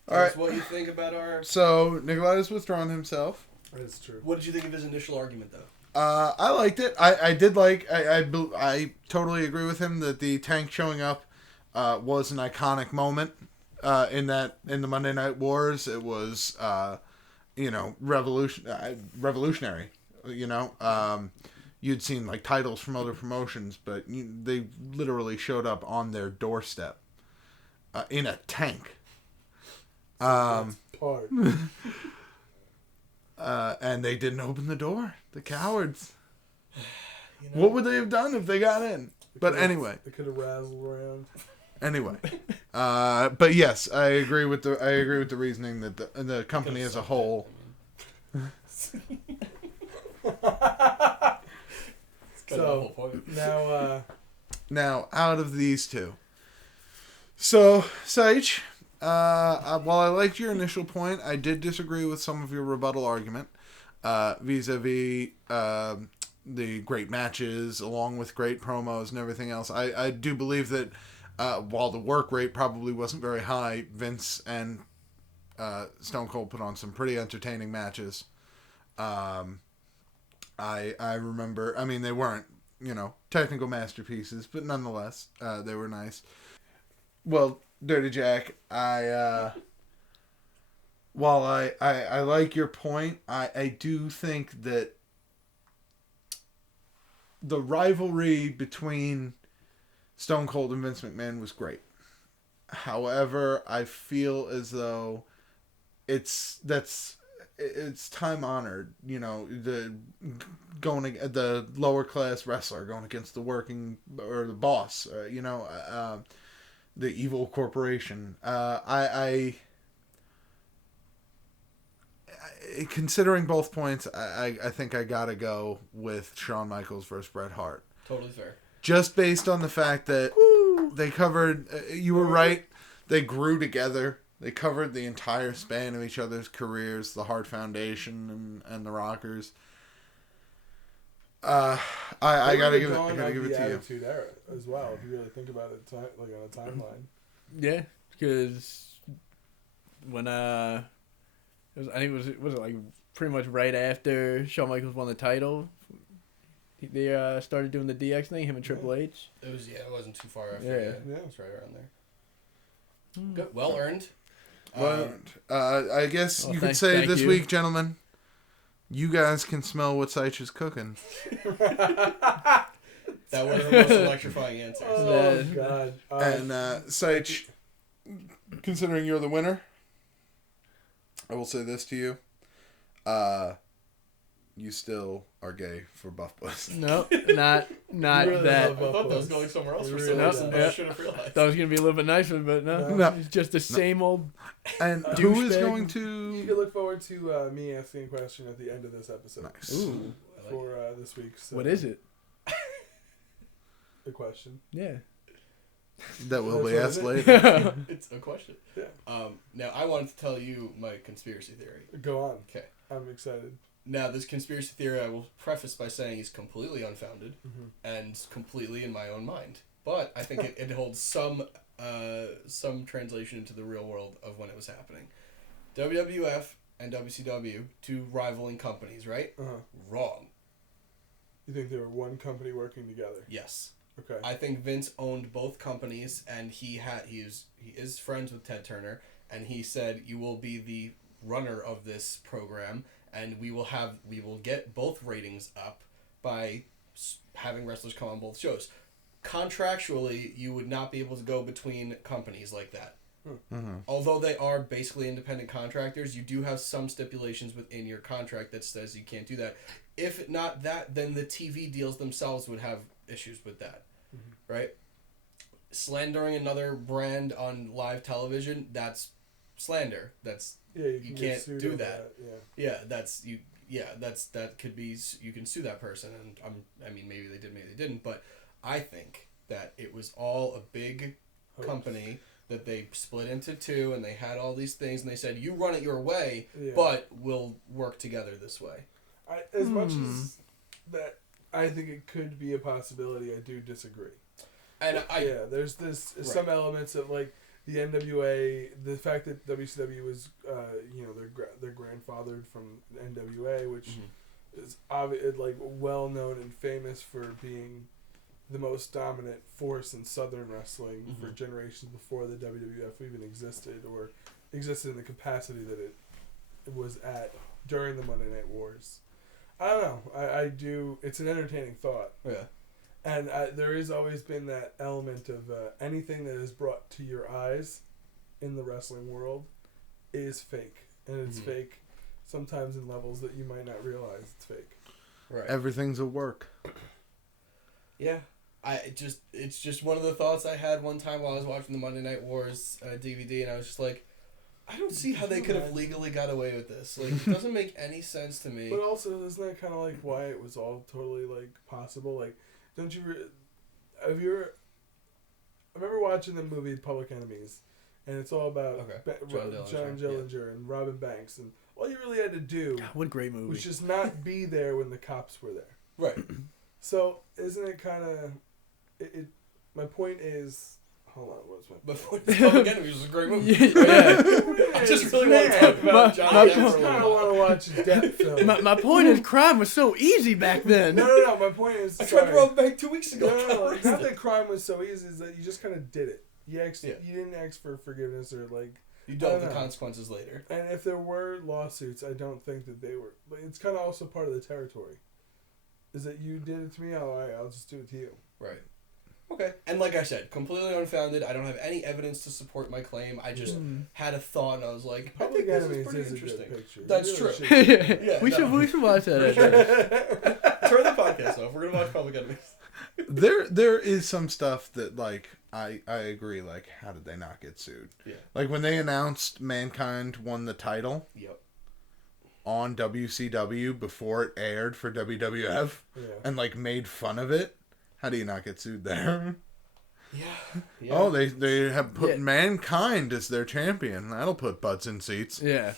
All right. That's what you think about our... So Nikolai has withdrawn himself. That's true. What did you think of his initial argument, though? I liked it. I did like. I totally agree with him that the Tank showing up was an iconic moment in the Monday Night Wars. It was revolutionary. You'd seen like titles from other promotions, but they literally showed up on their doorstep in a tank. Part. And they didn't open the door. The cowards. What would they have done if they got in? But anyway. They could have razzled around. Anyway. But yes, I agree with the reasoning that the company as a whole. So Now out of these two. So, Sage, while I liked your initial point, I did disagree with some of your rebuttal argument vis-a-vis the great matches along with great promos and everything else. I do believe that while the work rate probably wasn't very high, Vince and Stone Cold put on some pretty entertaining matches. I remember. I mean, they weren't technical masterpieces, but nonetheless, they were nice. Well, Dirty Jack, while I like your point, I do think that the rivalry between Stone Cold and Vince McMahon was great. However, I feel as though it's time honored. The lower class wrestler going against the working or the boss. The evil corporation. Considering both points, I think I gotta go with Shawn Michaels versus Bret Hart. Totally fair. Just based on the fact that they covered, you were right, they grew together. They covered the entire span of each other's careers, the Hart Foundation and the Rockers. I gotta give it to you. Attitude Era as well, if you really think about it, on a timeline. Yeah, because when I think it was like pretty much right after Shawn Michaels won the title. They started doing the DX thing, him and Triple H. It wasn't too far after. Yeah. It was right around there. Good. Well earned. I guess you could say this week, gentlemen, you guys can smell what Seich is cooking. That was the most electrifying answer. Oh, God. And Seich, considering you're the winner, I will say this to you. You still are gay for Buff Buzz. No, not really that. I thought that was going somewhere else for some Really reason, but I should have realized. Thought it was going to be a little bit nicer, but no. It's just the same old... And who is douchebag. going You to... can look forward to me asking a question at the end of this episode. Nice. Ooh. For this week. So What is it? The question. Yeah. That will be That's asked what later. It's a question. Yeah. Now, I wanted to tell you my conspiracy theory. Go on. Okay. I'm excited. Now, this conspiracy theory I will preface by saying is completely unfounded and completely in my own mind. But I think it holds some translation into the real world of when it was happening. WWF and WCW, two rivaling companies, right? Wrong. You think they were one company working together? Yes. Okay. I think Vince owned both companies, and he is friends with Ted Turner, and he said, "You will be the runner of this program, and we will get both ratings up by having wrestlers come on both shows." Contractually, you would not be able to go between companies like that. Although they are basically independent contractors, you do have some stipulations within your contract that says you can't do that. If not that, then the TV deals themselves would have issues with that, right? Slandering another brand on live television, that's slander. That's you can't do that. That could be, you can sue that person, and I mean maybe they did, maybe they didn't, but I think that it was all a big company that they split into two, and they had all these things, and they said, you run it your way, but we'll work together this way. As much as that, I think it could be a possibility, I do disagree. And there's some elements of like the NWA, the fact that WCW was, they're grandfathered from NWA, which is well known and famous for being the most dominant force in Southern wrestling for generations before the WWF even existed, or existed in the capacity that it was at during the Monday Night Wars. I don't know. I do. It's an entertaining thought. Yeah. And there has always been that element of anything that is brought to your eyes in the wrestling world is fake. And it's fake sometimes in levels that you might not realize it's fake. Right. Everything's a work. Yeah. It's just one of the thoughts I had one time while I was watching the Monday Night Wars DVD, and I was just like, I don't see how they could have legally got away with this. Like, it doesn't make any sense to me. But also, isn't that kind of like why it was all totally like possible? Like, don't you? I remember watching the movie Public Enemies, and it's all about John Dillinger and Robin Banks, and all you really had to do what a great movie. was just not be there when the cops were there. Right. So isn't it kind of? My point is, hold on, what's my Before Public Enemies was a great movie. Yeah. I just really want to talk about Johnny I Depp just for a kind of little want to watch a death film. My point is, crime was so easy back then. No. My point is, I tried to rob a bank 2 weeks ago. No. Not that crime was so easy, is that you just kind of did it. You didn't ask for forgiveness or like. You dealt with the consequences later. And if there were lawsuits, I don't think that they were. But it's kind of also part of the territory. Is that you did it to me? All right, I'll just do it to you. Right. Okay. And like I said, completely unfounded. I don't have any evidence to support my claim. I just had a thought, and I was like, I think this is pretty interesting. That's true. Yeah, we should watch that. Turn the podcast off. We're gonna watch Public Enemies. There is some stuff that like I agree. Like, how did they not get sued? Yeah. Like when they announced Mankind won the title. Yep. On WCW before it aired for WWF, and like made fun of it. How do you not get sued there? Yeah. Oh, they have put Mankind as their champion. That'll put butts in seats. Yeah.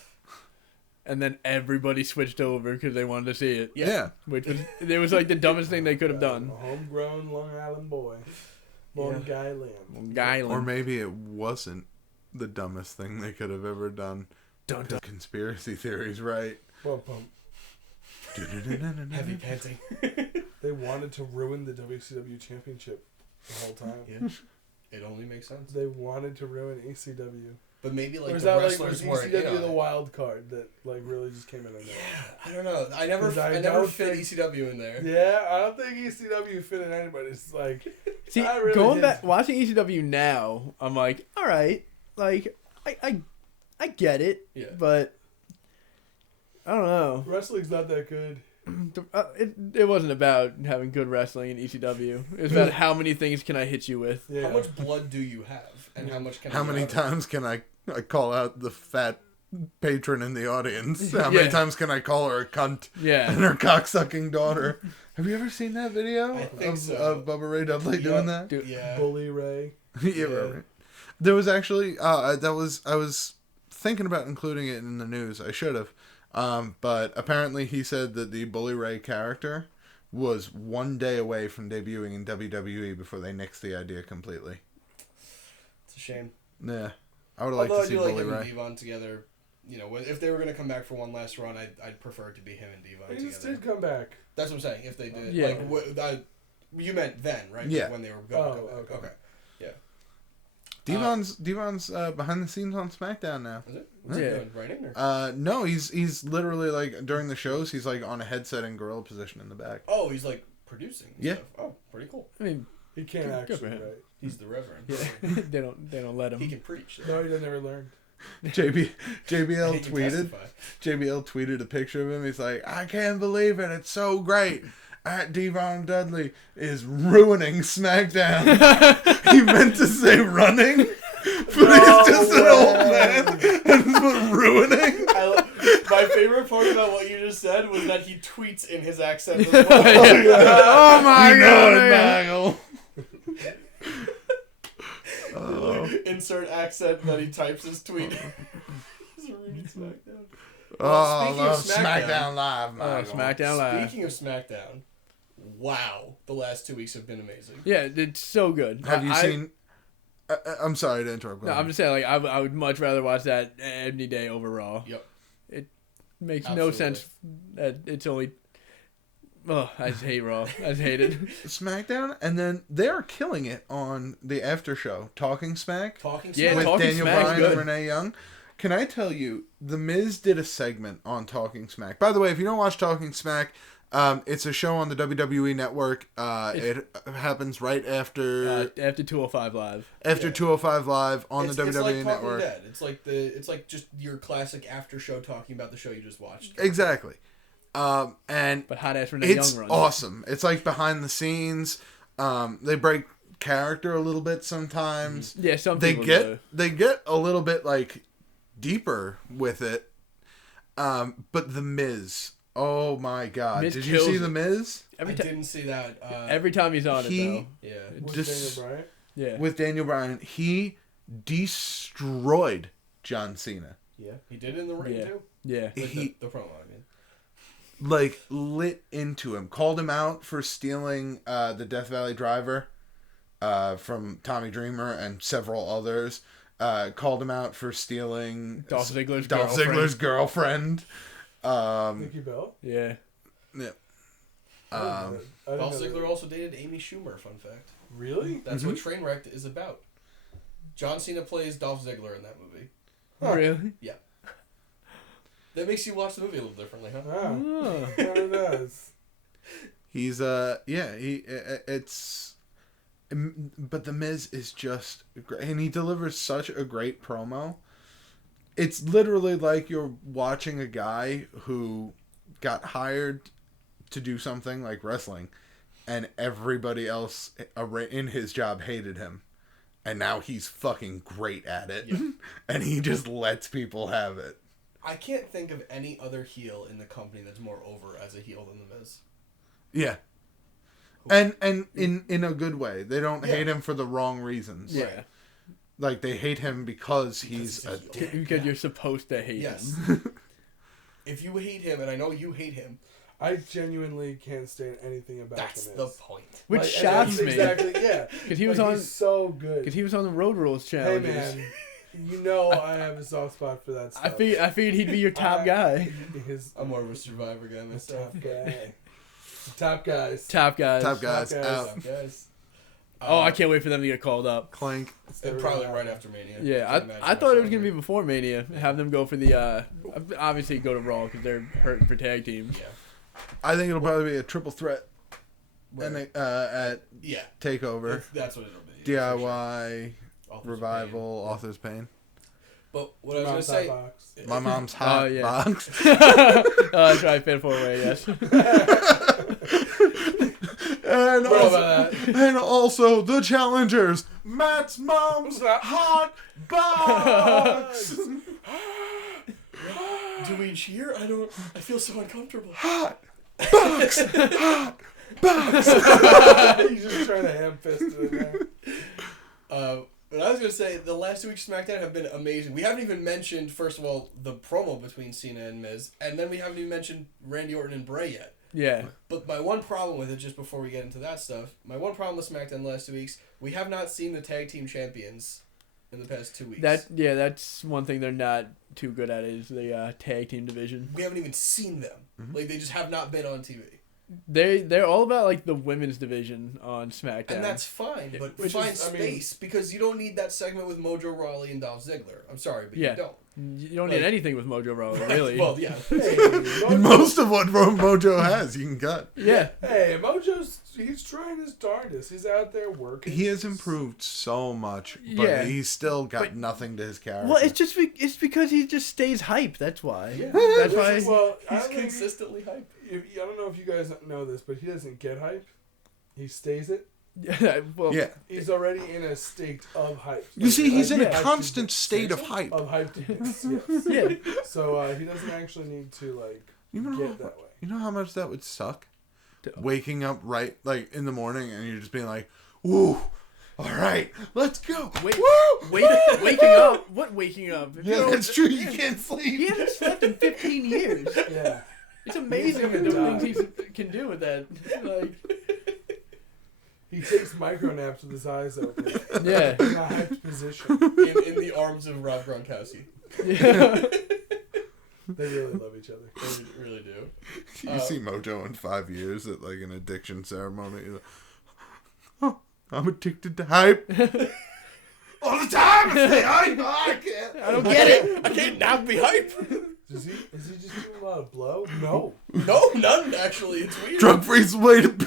And then everybody switched over because they wanted to see it. Yeah. Which was like the dumbest thing they could have done. A homegrown Long Island boy. Long Guy Lamb. Or maybe it wasn't the dumbest thing they could have ever done. Dun, dun. Conspiracy theories, right? Bump, bump. Heavy panting. They wanted to ruin the WCW championship the whole time. Yeah. It only makes sense. They wanted to ruin ECW. But maybe like was the that wrestlers was weren't. ECW the wild card that like really just came in on that? Yeah, I don't know. I never fit ECW in there. Yeah, I don't think ECW fit in anybody's like. See, really going back watching ECW now, I'm like, all right, like I get it, but I don't know. Wrestling's not that good. It wasn't about having good wrestling in ECW. It was about how many things can I hit you with. Yeah. How much blood do you have, and how much can? How many times can I call out the fat patron in the audience? How many times can I call her a cunt? Yeah. And her cocksucking daughter. Have you ever seen that video of Bubba Ray Dudley doing that? Yeah. Bully Ray. Yeah, right. There was actually I was thinking about including it in the news. I should have. But apparently he said that the Bully Ray character was 1 day away from debuting in WWE before they nixed the idea completely. It's a shame. Yeah. I would like to see Bully Ray. Although I do like him and Devon together, you know, if they were going to come back for one last run, I'd prefer it to be him and Devon together. They just did come back. That's what I'm saying. If they did. Yeah. Like, you meant then, right? Yeah. When they were going to come back. Okay. Yeah. Devon's behind the scenes on SmackDown now. Is it? What's he doing? Writing? Or? No, he's literally like during the shows he's like on a headset in gorilla position in the back. Oh, he's like producing. Yeah. Stuff. Oh, pretty cool. I mean, he can't actually him. write. He's the Reverend. yeah, they don't let him. He can preach. No, he doesn't ever learn. JBL He can tweeted. testify. JBL tweeted a picture of him. He's like, I can't believe it. It's so great. Devon Dudley is ruining SmackDown. He meant to say running, but he's just an old man and ruining. My favorite part about what you just said was that he tweets in his accent as well. Oh my god! Insert accent that he types his tweet. Oh, speaking love of SmackDown Live, Michael. SmackDown Live. Speaking of SmackDown, wow, the last 2 weeks have been amazing. Yeah, it's so good. Have you seen? I'm sorry to interrupt. No, I'm just saying, like, I would much rather watch that any day over Raw. Yep. It makes Absolutely. no sense that it's only. Oh, I just hate Raw. I just hate it. SmackDown, and then they're killing it on the after show, Talking Smack. Yeah, with Talking Daniel Smack's Bryan good. and Renee Young. Can I tell you, The Miz did a segment on Talking Smack. By the way, if you don't watch Talking Smack, it's a show on the WWE Network. It happens right after 205 Live. After 205 Live on the WWE it's like Network. Dead. It's like just your classic after show talking about the show you just watched. Exactly. And But hot ass Renee it's Young runs. awesome. It's like behind the scenes. They break character a little bit sometimes. Yeah, some They people get do. they get a little bit like deeper with it. But The Miz, oh my god! Miz Did you kills see it. The Miz I didn't see that. Every time he's on it, though. Yeah. With Just- Daniel Bryan? Yeah. with Daniel Bryan? He destroyed John Cena. Yeah. He did it in the ring Yeah. too. Yeah. He The promo, I mean. like lit into him, called him out for stealing the Death Valley Driver, from Tommy Dreamer and several others, called him out for stealing Dolph Ziggler's girlfriend. Nikki Bell? Yeah. Yeah. Dolph Ziggler also dated Amy Schumer, fun fact. Really? That's what Trainwreck is about. John Cena plays Dolph Ziggler in that movie. Huh. Really? Yeah. That makes you watch the movie a little differently, huh? Oh. It does. He's it's, but the Miz is just great, and he delivers such a great promo. It's literally like you're watching a guy who got hired to do something like wrestling, and everybody else in his job hated him, and now he's fucking great at it, and he just lets people have it. I can't think of any other heel in the company that's more over as a heel than The Miz. Yeah. And in a good way. They don't hate him for the wrong reasons. Yeah. Like, they hate him because he's a dick. Because you're supposed to hate Yes. him. If you hate him, and I know you hate him, I genuinely can't stand anything about that's The the Miz. point. Which Like, shocks and me. Exactly, yeah. Because he was He's so good. Because he was on the Road Rules Hey, challenges. man. You know I have a soft spot for that stuff. I figured he'd be your top guy. I'm more of a Survivor guy myself. top guy. Top guys. Top guys. Top guys Top guys. out. Top guys. Oh, I can't wait for them to get called up. Clank. And probably right after Mania. Yeah, I thought it was going to be before Mania. Have them go for the, obviously go to Raw because they're hurting for tag teams. Yeah. I think it'll probably be a triple threat Where- at Yeah. TakeOver. That's what it'll be. DIY, Author's Revival, Author's Pain. But what I was going to say... Box. My mom's hot yeah. box. That's right, Fatal 4-Way, yes. And also the challengers, Matt's mom's hot box. Do we cheer? I feel so uncomfortable. Hot box. Hot box. He's just trying to ham fist it in there. But I was going to say, the last 2 weeks of SmackDown have been amazing. We haven't even mentioned, first of all, the promo between Cena and Miz, and then we haven't even mentioned Randy Orton and Bray yet. Yeah. But my one problem with it, just before we get into that stuff, my one problem with SmackDown the last 2 weeks, we have not seen the tag team champions in the past 2 weeks. That's one thing they're not too good at is the tag team division. We haven't even seen them. Mm-hmm. Like, they just have not been on TV. They're all about like the women's division on SmackDown. And that's fine, but Which find is, I mean- space, because you don't need that segment with Mojo Rawley and Dolph Ziggler. I'm sorry, but Yeah. you don't. You don't need anything with Mojo Rawley, really. Well, yeah. Hey, Most of what Mojo has, you can cut. Yeah. Hey, he's trying his darndest. He's out there working. He has improved so much, but Yeah. he's still got nothing to his character. Well, it's because he just stays hype. That's why. Yeah. That's why. Well, I He's don't think- consistently hype. I don't know if you guys know this, but he doesn't get hype. He stays it. well, Yeah. He's already in a state of hype. You see, he's in a Hype constant to- state of hype. Of hypedness, yes. Yeah. So he doesn't actually need to like You know, get that way. you know how much that would suck? Waking up right like in the morning and you're just being like, "Woo, all right, let's go." Waking up. What waking up? Yeah, that's true. You can't sleep. He hasn't slept in 15 years. Yeah. It's amazing the things he can do with that. Like, He takes micro naps with his eyes open. yeah. In a hyped position. In the arms of Rob Gronkowski. Yeah. They really love each other. They really do. You see Mojo in 5 years at like an addiction ceremony. You're like, "Oh, I'm addicted to hype all the time. I say hype. I can't. I don't get it. I can't not be hype. Is he just doing a lot of blow? No. No, none actually. It's weird. Drug free's the way to be.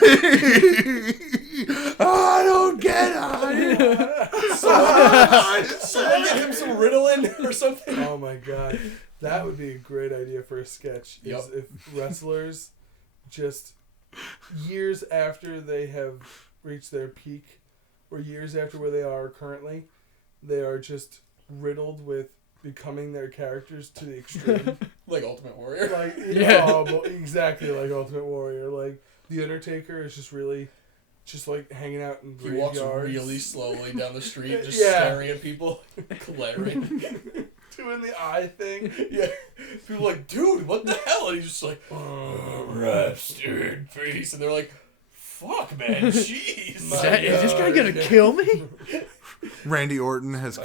I don't get it. Someone get him some Ritalin or something. Oh my god. That would be a great idea for a sketch. Is Yep. if wrestlers just years after they have reached their peak, or years after where they are currently, they are just riddled with becoming their characters to the extreme. Like Ultimate Warrior. Like, Yeah. oh, but exactly like Ultimate Warrior. Like, The Undertaker is just really, just like hanging out in He walks graveyards. really slowly down the street, just Yeah. staring at people, glaring. Doing the eye thing. Yeah. People are like, dude, what the hell? And he's just like, rest in peace. And they're like, fuck, man? Jeez. Is this guy gonna kill me? Randy Orton has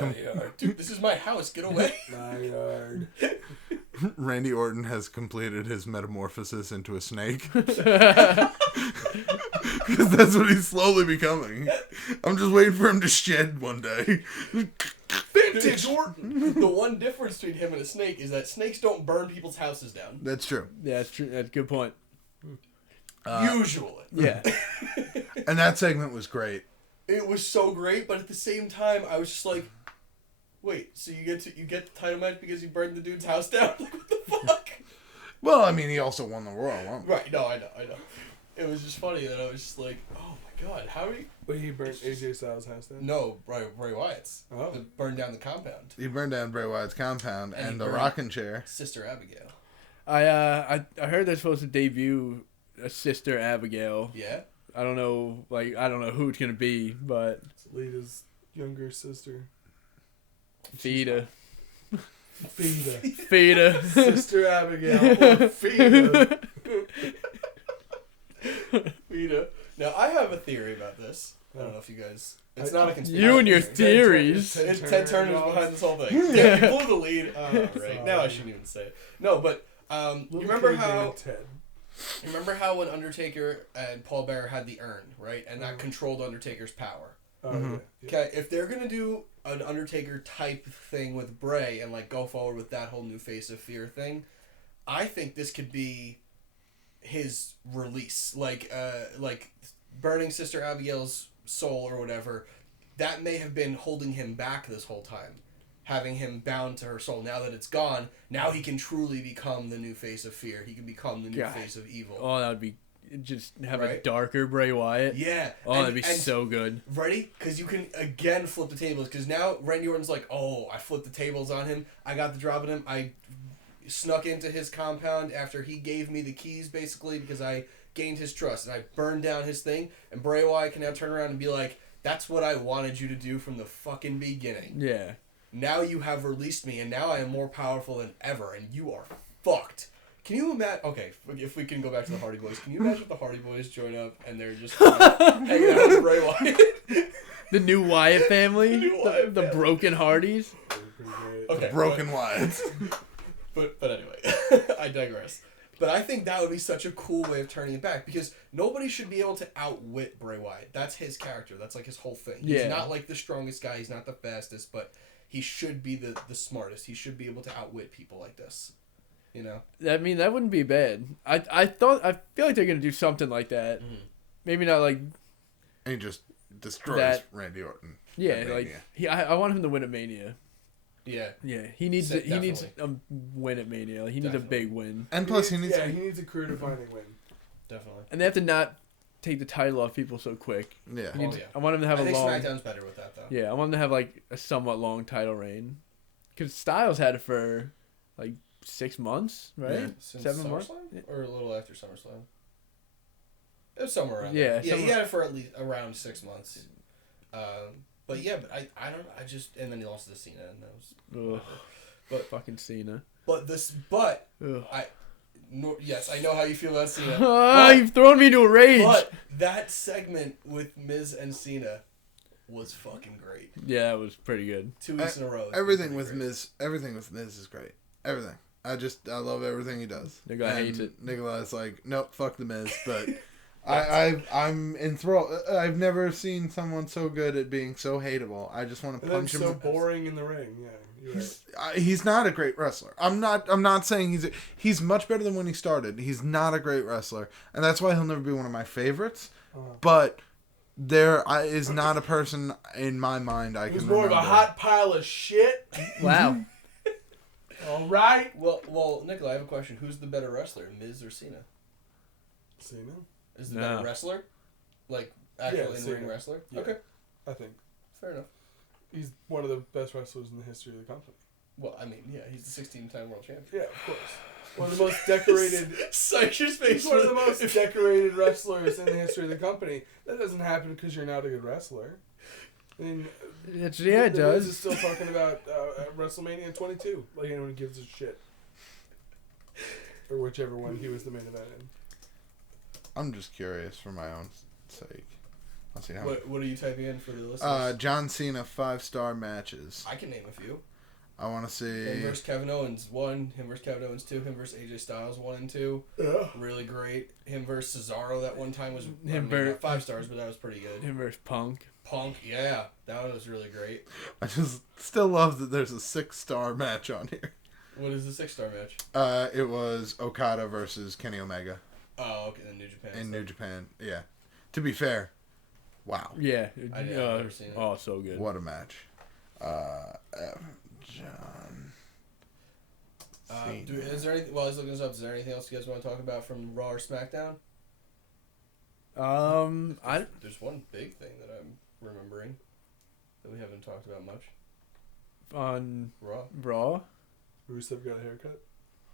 Dude, this is my house. Get away. My yard. Randy Orton has completed his metamorphosis into a snake. Because that's what he's slowly becoming. I'm just waiting for him to shed one day. Vintage Orton. The one difference between him and a snake is that snakes don't burn people's houses down. That's true. Yeah, that's true. That's a good point. Usually. Yeah. And that segment was great. It was so great, but at the same time, I was just like, wait, so you get the title match because you burned the dude's house down? Like, what the fuck? Well, I mean, he also won the Royal Rumble. Right, no, I know. It was just funny that I was just like, oh my god, how did he... Wait, he burnt AJ Styles' house down? No, Bray Wyatt's. Oh. Burned down the compound. He burned down Bray Wyatt's compound And he and the burned rocking chair. Sister Abigail. I heard they're supposed to debut a Sister Abigail. Yeah? I don't know who it's gonna be, but It's Lita's younger sister. Fida. Fida. Sister Abigail. Fida. Fida. Now, I have a theory about this. I don't know if you guys... It's not a conspiracy. You and your theory. theories. Ted Turner's behind this whole thing. Yeah, you blew the lead. Right. Now I shouldn't even say it. No, but you remember how... You remember how when Undertaker and Paul Bearer had the urn, right? And that controlled Undertaker's power. Yeah. Okay, if they're going to do an Undertaker type thing with Bray and like go forward with that whole new Face of Fear thing, I think this could be his release. Like burning Sister Abigail's soul or whatever, that may have been holding him back this whole time. Having him bound to her soul. Now that it's gone, now he can truly become the new Face of Fear. He can become the new Face of Evil. Oh, that would be... Just have a Right? darker Bray Wyatt. Yeah. Oh, that'd be so good. Ready? Because you can, again, flip the tables. Because now Randy Orton's like, oh, I flipped the tables on him. I got the drop on him. I snuck into his compound after he gave me the keys, basically, because I gained his trust. And I burned down his thing. And Bray Wyatt can now turn around and be like, that's what I wanted you to do from the fucking beginning. Yeah. Now you have released me, and now I am more powerful than ever, and you are fucked. Can you imagine... Okay, if we can go back to the Hardy Boys. Can you imagine if the Hardy Boys join up, and they're just hanging out with Bray Wyatt? The new Wyatt family? The family. broken Hardys? Okay, Broken Wyatts. But anyway, I digress. But I think that would be such a cool way of turning it back, because nobody should be able to outwit Bray Wyatt. That's his character. That's like his whole thing. He's not like the strongest guy. He's not the fastest, but he should be the smartest. He should be able to outwit people like this. You know? I mean, that wouldn't be bad. I feel like they're going to do something like that. Mm-hmm. Maybe not like... And he just destroys That- Randy Orton. Yeah, at like... Mania. I want him to win at Mania. Yeah. Yeah, he needs Definitely. a win at Mania. Like, he needs a big win. And plus, he needs he needs a career-defining win. Definitely. And they have to not take the title off people so quick. Yeah. He needs- yeah. I want him to have I a think long... SmackDown's better with that, though. Yeah, I want him to have like a somewhat long title reign. Because Styles had it for like 6 months, right? Yeah. Since 7 months? SummerSlam? Or a little after SummerSlam? It was somewhere around Yeah, there. Yeah, he somewhere- had it for at least around 6 months. But yeah, but I don't... I just... And then he lost to Cena, and that was... Ugh, But fucking Cena. Ugh. Yes, I know how you feel about Cena. Ah, you've thrown me into a rage. But that segment with Miz and Cena was fucking great. Yeah, it was pretty good. 2 weeks in a row. Everything with Miz is great. Everything. I love everything he does. Nikolai hates it. Nikolai's like, nope, fuck the Miz. But I'm enthralled. I've never seen someone so good at being so hateable. I just want to And then punch him. so boring in the ring. Yeah, you're right. He's not a great wrestler. I'm not saying he's much better than when he started. He's not a great wrestler, and that's why he'll never be one of my favorites. But there is not a person in my mind I It was can more of remember. a hot pile of shit. Wow. All right. Well, Nikolai, I have a question. Who's the better wrestler, Miz or Cena? Cena, Is the No. better wrestler? Like, actual Yeah, in-ring Cena. wrestler? Yeah. Okay, I think fair enough. he's one of the best wrestlers in the history of the company. Well, I mean, yeah, he's the 16-time world champion. Yeah, of course. One of the most decorated. Psych your face. He's one of the most decorated wrestlers in the history of the company. That doesn't happen because you're not a good wrestler. I mean, It the Miz does. is still talking about WrestleMania 22, like anyone gives a shit, or whichever one he was the main event in. I'm just curious for my own sake. I'll see how. What are you typing in for the listeners? John Cena 5-star matches. I can name a few. I want to see Him versus Kevin Owens 1, him versus Kevin Owens 2, him versus AJ Styles 1 and 2. Yeah. Really great. Him versus Cesaro that one time was Him 5 stars, but that was pretty good. Him versus Punk. Punk, yeah, that one was really great. I just still love that there's a 6-star match on here. What is the 6-star match? It was Okada versus Kenny Omega Oh, okay, in New Japan. in New Japan. Yeah. To be fair, wow, Yeah. I've never seen it. Oh, so good. what a match. John. Is there anything? While I was looking this up, is there anything else you guys want to talk about from Raw or SmackDown? There's one big thing that I'm remembering that we haven't talked about much. On Raw. Rusev got a haircut.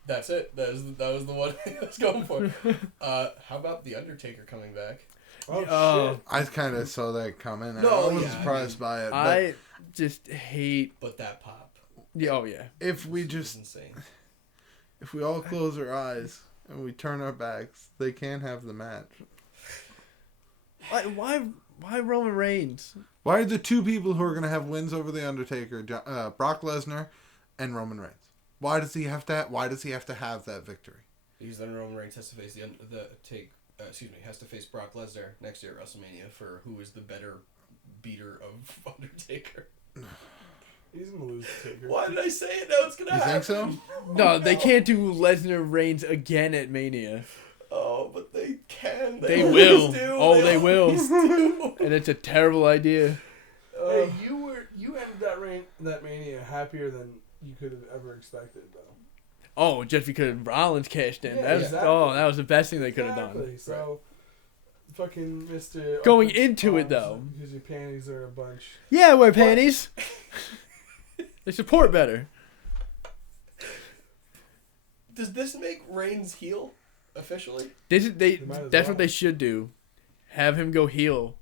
That's it. That was the one I was going for. How about the Undertaker coming back? Oh, shit. I kind of saw that coming. No, I wasn't yeah, surprised by it. But I just hate. But that pop. Yeah, oh yeah. if we It's just, insane. if we all close our eyes and we turn our backs, they can't have the match. Why Roman Reigns? Why are the two people who are going to have wins over the Undertaker, Brock Lesnar, and Roman Reigns? Why does he have to? Why does he have to have that victory? Because then Roman Reigns has to face has to face Brock Lesnar next year at WrestleMania for who is the better beater of Undertaker. He's gonna lose the Taker. Why did I say it? No, it's gonna You happen. think so? No, they can't do Lesnar Reigns again at Mania. Oh, but they can. They always will. do. Oh, they will. always do. And it's a terrible idea. Hey, you ended that Mania happier than you could have ever expected, though. Oh, just because Rollins cashed in. Yeah, That was exactly. that was the best thing they could have done. Exactly. So, fucking Mr. Going into it, though. Because your panties are a bunch. Yeah, I wear panties. They support better. Does this make Reigns heel officially? This is They might as that's well. what they should do. Have him go heel.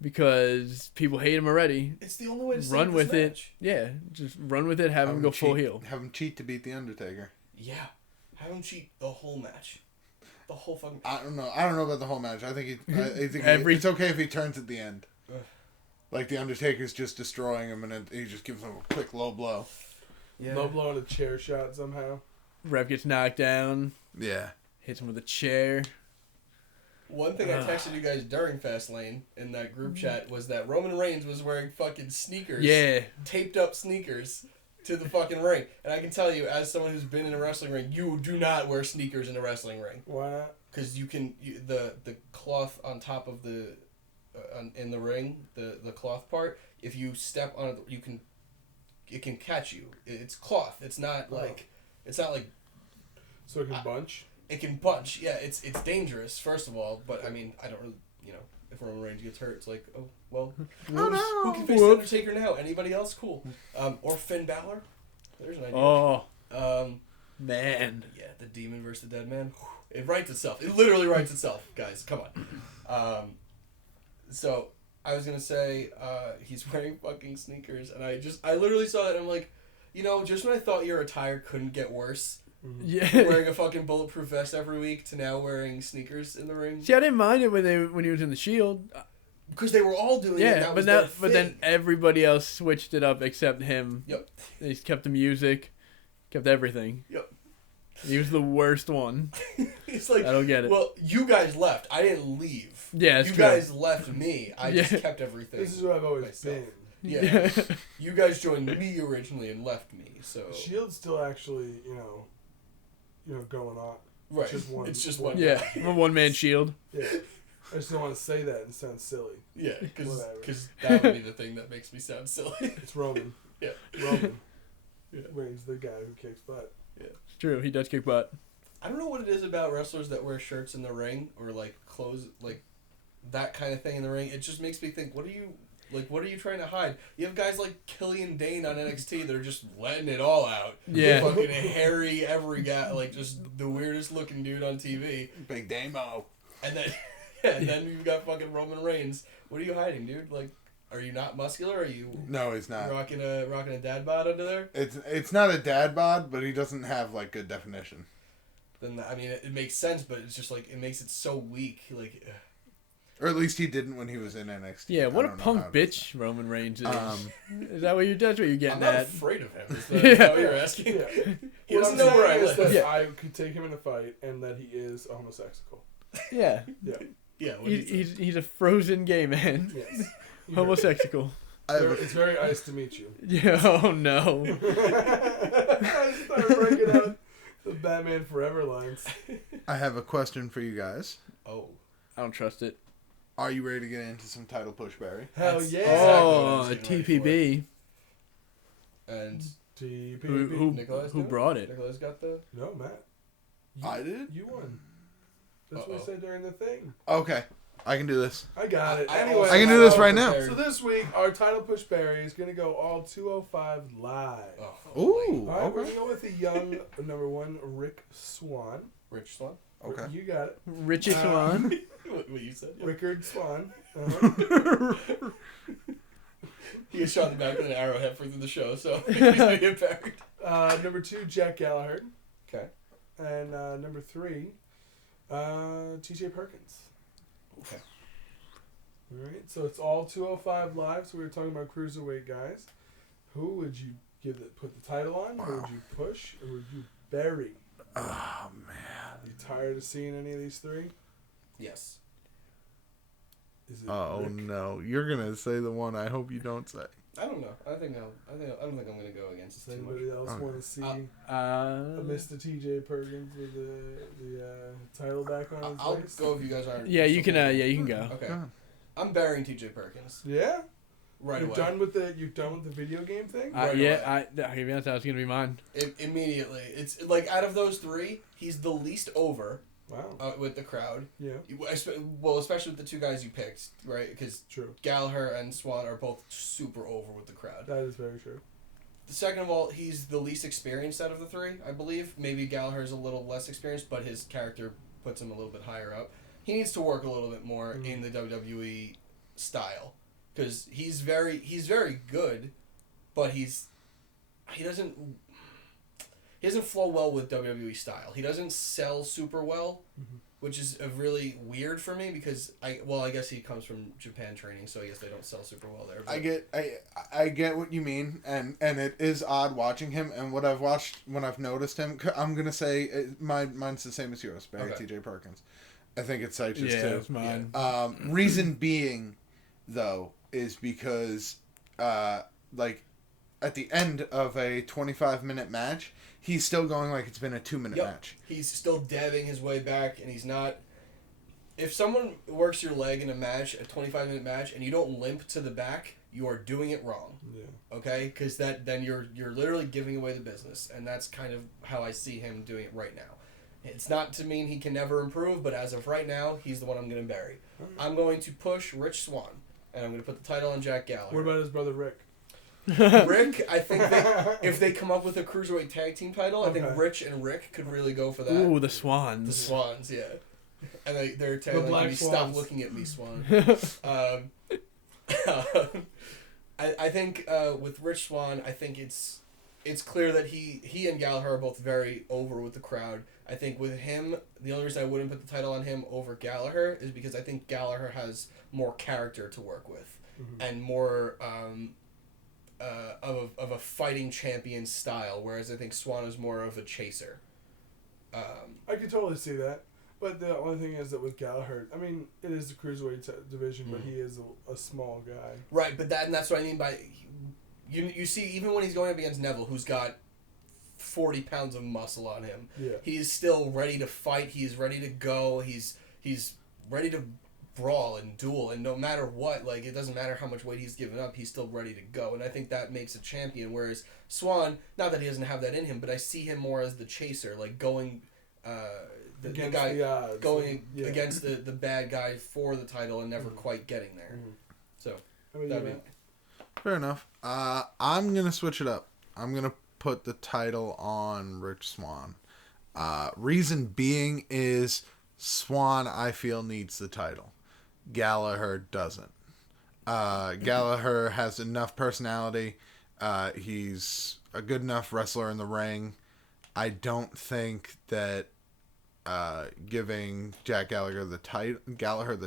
Because people hate him already. It's the only way to save Run this with it. match. Yeah, just run with it. Have him go full heel. Have him cheat to beat the Undertaker. Yeah, have him cheat the whole match, the whole fucking. I don't know about the whole match. I think I think Every- it's okay if he turns at the end. Ugh. Like the Undertaker's just destroying him, and then he just gives him a quick low blow. Yeah. Low blow on a chair shot somehow. Ref gets knocked down. Yeah. Hits him with a chair. One thing I texted you guys during Fastlane in that group chat was that Roman Reigns was wearing fucking sneakers. Yeah. Taped up sneakers to the fucking ring. And I can tell you, as someone who's been in a wrestling ring, you do not wear sneakers in a wrestling ring. Why not? Because the cloth on top of the, in the ring, the cloth part, if you step on it, it can catch you. It's cloth. It's not like, So it can bunch? it can bunch. Yeah, it's dangerous, first of all, but I mean, I don't really, if Roman Reigns gets hurt, it's like, oh, well, who can face the Undertaker now? Anybody else? Cool. Or Finn Balor. There's an idea. Oh, Um, man. yeah, the Demon versus the Dead Man. It writes itself. It literally writes itself, guys. Come on. So I was gonna say he's wearing fucking sneakers, and I literally saw that and I'm like, just when I thought your attire couldn't get worse, Yeah. wearing a fucking bulletproof vest every week to now wearing sneakers in the ring. See, I didn't mind it when he was in the Shield. Because they were all doing it. Yeah, That but was their but then thing. everybody else switched it up except him. Yep. He kept the music, kept everything. Yep. He was the worst one. It's like, I don't get it. well, you guys left. I didn't leave. Yeah, it's you true. guys left me. I just Yeah. kept everything. This is what I've always myself. been. Yeah. You guys joined me originally and left me, so. Shield's still actually, going on. Right. It's just one. Yeah, I'm a one-man Shield. Yeah. I just don't want to say that and sound silly. Yeah, because Whatever. that would be the thing that makes me sound silly. It's Roman. Yeah. Roman. Yeah. Reigns, the guy who kicks butt. It's true. He does kick butt. I don't know what it is about wrestlers that wear shirts in the ring or like clothes, like that kind of thing in the ring. It just makes me think, what are you trying to hide? You have guys like Killian Dane on NXT that are just letting it all out. Yeah. Fucking hairy, every guy, like just the weirdest looking dude on TV. Big Damo. And then, and then you've got fucking Roman Reigns. What are you hiding, dude? Like, are you not muscular? Are you No, he's not. rocking a dad bod under there? It's not a dad bod, but he doesn't have like good definition. Then I mean, it makes sense, but it's just like it makes it so weak. Like, Or at least he didn't when he was in NXT. Yeah, what I a don't know punk how it is bitch Roman Reigns is. now. Is that what that's what you're I'm getting not at? afraid of him. Is that what you're asking? Yeah. He What doesn't I'm know where I saying is live. that I could take him in a fight, and that he is a homosexual. Yeah. Yeah. Yeah, what do you think? He's a frozen gay man. Yes. Homosexual. It's very nice to meet you. Yeah, oh no. I started breaking out the Batman Forever lines. I have a question for you guys. Oh. I don't trust it. Are you ready to get into some title push, Barry? Hell That's yeah. exactly what I Oh, was a getting TPB. ready And TPP. Nikolai's Who got it? brought it? Nikolai's got the... No, Matt. I did? You won. That's what I Uh-oh. said during the thing. Okay. I can do this. I got it. I Anyway, also I can do this right now. So this week, our title push Barry is going to go all 205 live. Oh, Ooh. All right, we're Okay. going to go with the young number one, Rick Swan. Rich Swan? Okay. You got it. Richie Swan. What you said? Yeah. Rickard Swan. Uh-huh. He gets shot in the back with an arrow halfway through the show, so he's gonna get buried. Number two, Jack Gallagher. Okay. And number three, TJ Perkins. Okay. All right, so it's all 205 live. So we were talking about cruiserweight guys. Who would you put the title on? Who would you push, or would you bury? Oh, man. You tired of seeing any of these three? Yes. Is it Oh, Rick? no. You're going to say the one I hope you don't say. I don't know. I don't think I'm gonna go against Does it too anybody much. else Okay. want to see Mr. TJ Perkins with the title back on his I'll waist? go if you guys aren't. Yeah, you can. still- Yeah, you can go. Okay. Go on. I'm burying TJ Perkins Yeah, right you're away. done with the video game thing. Right Yeah, away. I'll be honest, that was gonna be mine. Immediately. It's like out of those three, he's the least over Wow. with the crowd. Yeah, Well, especially with the two guys you picked, right? Because true. Gallagher and Swan are both super over with the crowd. That is very true. The second of all, he's the least experienced out of the three, I believe. Maybe Gallagher's a little less experienced, but his character puts him a little bit higher up. He needs to work a little bit more in the WWE style, because he's very good, but he doesn't flow well with WWE style. He doesn't sell super well, which is really weird for me because I guess he comes from Japan training, so I guess they don't sell super well there. But I get what you mean, and it is odd watching him. And what I've watched when I've noticed him, I'm gonna say mine's the same as yours, Barry. Okay. TJ Perkins. I think it's Seich's Yeah, too. it's mine. Reason being, though, is because like at the end of a 25-minute match, he's still going like it's been a 2-minute match. He's still dabbing his way back, and he's not. If someone works your leg in a match, a 25-minute match, and you don't limp to the back, you are doing it wrong. Yeah. Okay, because then you're literally giving away the business, and that's kind of how I see him doing it right now. It's not to mean he can never improve, but as of right now, he's the one I'm going to bury. I'm going to push Rich Swan, and I'm going to put the title on Jack Gallagher. What about his brother Rick? Rick? I think if they come up with a cruiserweight tag team title, I think Okay. Rich and Rick could really go for that. Ooh, the The Swans. Swans, yeah. And they're telling Black me, stop Swans. looking at me, Swan. I think with Rich Swan, I think it's clear that he and Gallagher are both very over with the crowd. I think with him, the only reason I wouldn't put the title on him over Gallagher is because I think Gallagher has more character to work with and more of a fighting champion style, whereas I think Swan is more of a chaser. I could totally see that. But the only thing is that with Gallagher, I mean, it is the cruiserweight division, but he is a small guy. Right, but that's what I mean by you see, even when he's going up against Neville, who's got 40 pounds of muscle on him, Yeah. he's still ready to fight. He's ready to go. He's ready to brawl and duel, and no matter what, like, it doesn't matter how much weight he's given up, he's still ready to go. And I think that makes a champion. Whereas Swan, not that he doesn't have that in him, but I see him more as the chaser, like going the guy the odds. going Yeah. against the bad guy for the title and never quite getting there. So I mean, that'd yeah. be Fair enough. I'm gonna switch it up. I'm gonna put the title on Rich Swan. Reason being is Swan, I feel, needs the title. Gallagher doesn't. Gallagher has enough personality. He's a good enough wrestler in the ring. I don't think that giving Jack Gallagher the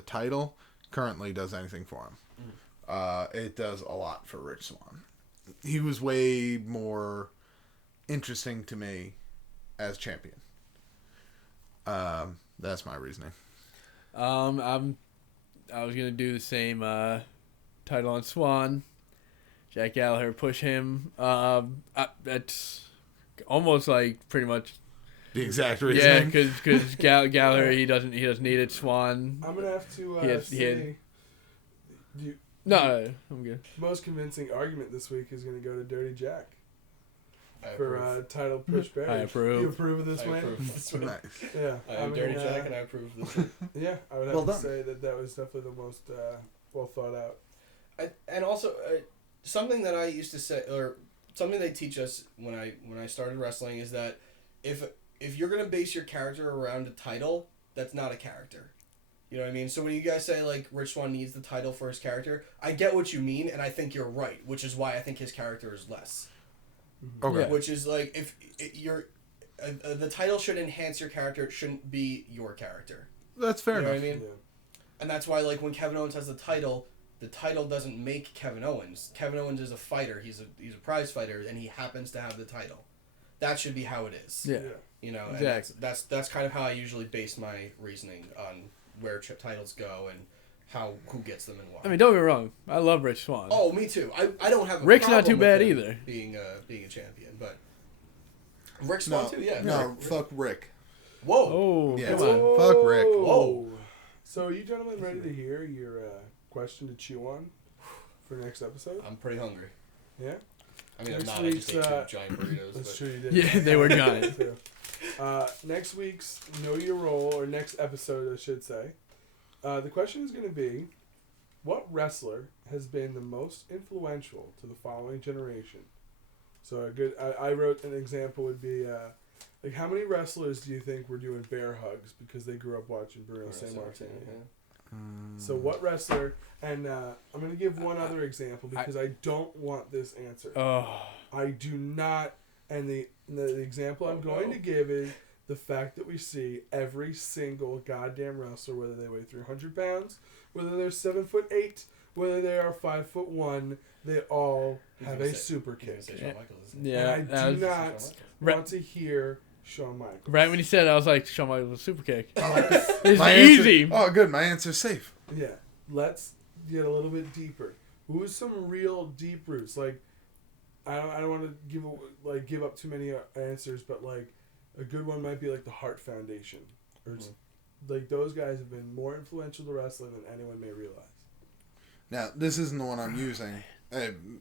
title currently does anything for him. It does a lot for Rich Swann. He was way more interesting to me as champion. That's my reasoning. I was gonna do the same title on Swan. Jack Gallagher, push him. That's almost like pretty much The exact yeah, reasoning. because Gallagher he doesn't need it. Swan. I'm gonna have to No, I'm good. most convincing argument this week is gonna go to Dirty Jack I for approve. title push Barry. I approve. You approve of this I win? approve this win. Nice. Yeah, I am Dirty Jack, and I approve this win. Yeah, I would have Well to done. say that was definitely the most well thought out. And also, something that I used to say, or something they teach us when I started wrestling, is that if you're gonna base your character around a title, that's not a character. You know what I mean? So when you guys say like Rich Swann needs the title for his character, I get what you mean, and I think you're right, which is why I think his character is less. Okay. Yeah. Which is like if you're the title should enhance your character, it shouldn't be your character. That's fair You know enough. what I mean? Yeah. And that's why, like, when Kevin Owens has the title doesn't make Kevin Owens. Kevin Owens is a fighter. He's a prize fighter, and he happens to have the title. That should be how it is. Yeah. You know, and Exactly. that's kind of how I usually base my reasoning on where titles go and who gets them and why. I mean, don't get me wrong. I love Rich Swann. oh, me too. I don't have a Rick's not problem too with bad him either. Being a champion, but Rick Swann No, too. Yeah. no, Rick. fuck Rick. Whoa. Oh, Yeah. come on. Whoa. Fuck Rick. Whoa. So are you gentlemen ready to hear your question to chew on for next episode? I'm pretty hungry. Yeah? I mean, I'm Next not. I just ate week's, two giant burritos. That's But true, you did. Yeah, they were giant. Too. Next week's Know Your Role, or next episode, I should say. The question is going to be, what wrestler has been the most influential to the following generation? So a good, I wrote an example would be, like, how many wrestlers do you think were doing bear hugs because they grew up watching Bruno Sammartino? So what wrestler, and I'm going to give one other example because I don't want this answer. Oh, I do not, and the example I'm going to give is the fact that we see every single goddamn wrestler, whether they weigh 300 pounds, whether they're 7'8", whether they are 5'1", they all have a super kick. yeah. And that I do was- not Right. want to hear Shawn Michaels. Right when he said it, I was like, Shawn Michaels super kick. My It's answer- easy. Oh, good. My answer's safe. Yeah, let's get a little bit deeper. Who's some real deep roots? Like, I don't want to give up too many answers, but like a good one might be like the Hart Foundation, or like those guys have been more influential to wrestling than anyone may realize. Now, this isn't the one I'm using.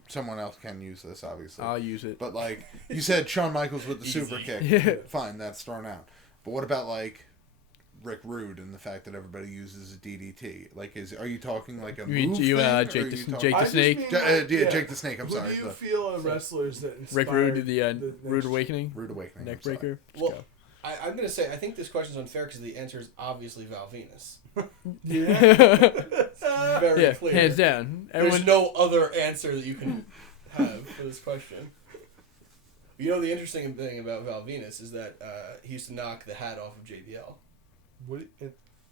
Someone else can use this, obviously. I'll use it. But, like, you said Shawn Michaels with the Easy. super kick. Yeah. Fine, that's thrown out. But what about, like, Rick Rude and the fact that everybody uses a DDT? Like, are you talking like a You mean move you, thing, or Jake are the- you talking- Jake the I just Snake? mean, Jake the Snake, I'm Who sorry. do you the feel are wrestlers that inspired Rick Rude, the next Rude Awakening, Rude Awakening. neck I'm sorry. breaker. Let's Well, go. I'm gonna say I think this question's unfair because the answer is obviously Val Venus. Yeah. Very Yeah, clear. hands down. There's Everyone, no other answer that you can have for this question. You know, the interesting thing about Val Venus is that he used to knock the hat off of JBL.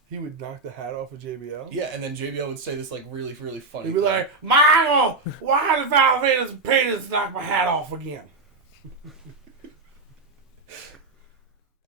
He would knock the hat off of JBL. Yeah, and then JBL would say this like really, really funny. He'd be like, "Michael, why did Val Venus penis knock my hat off again?"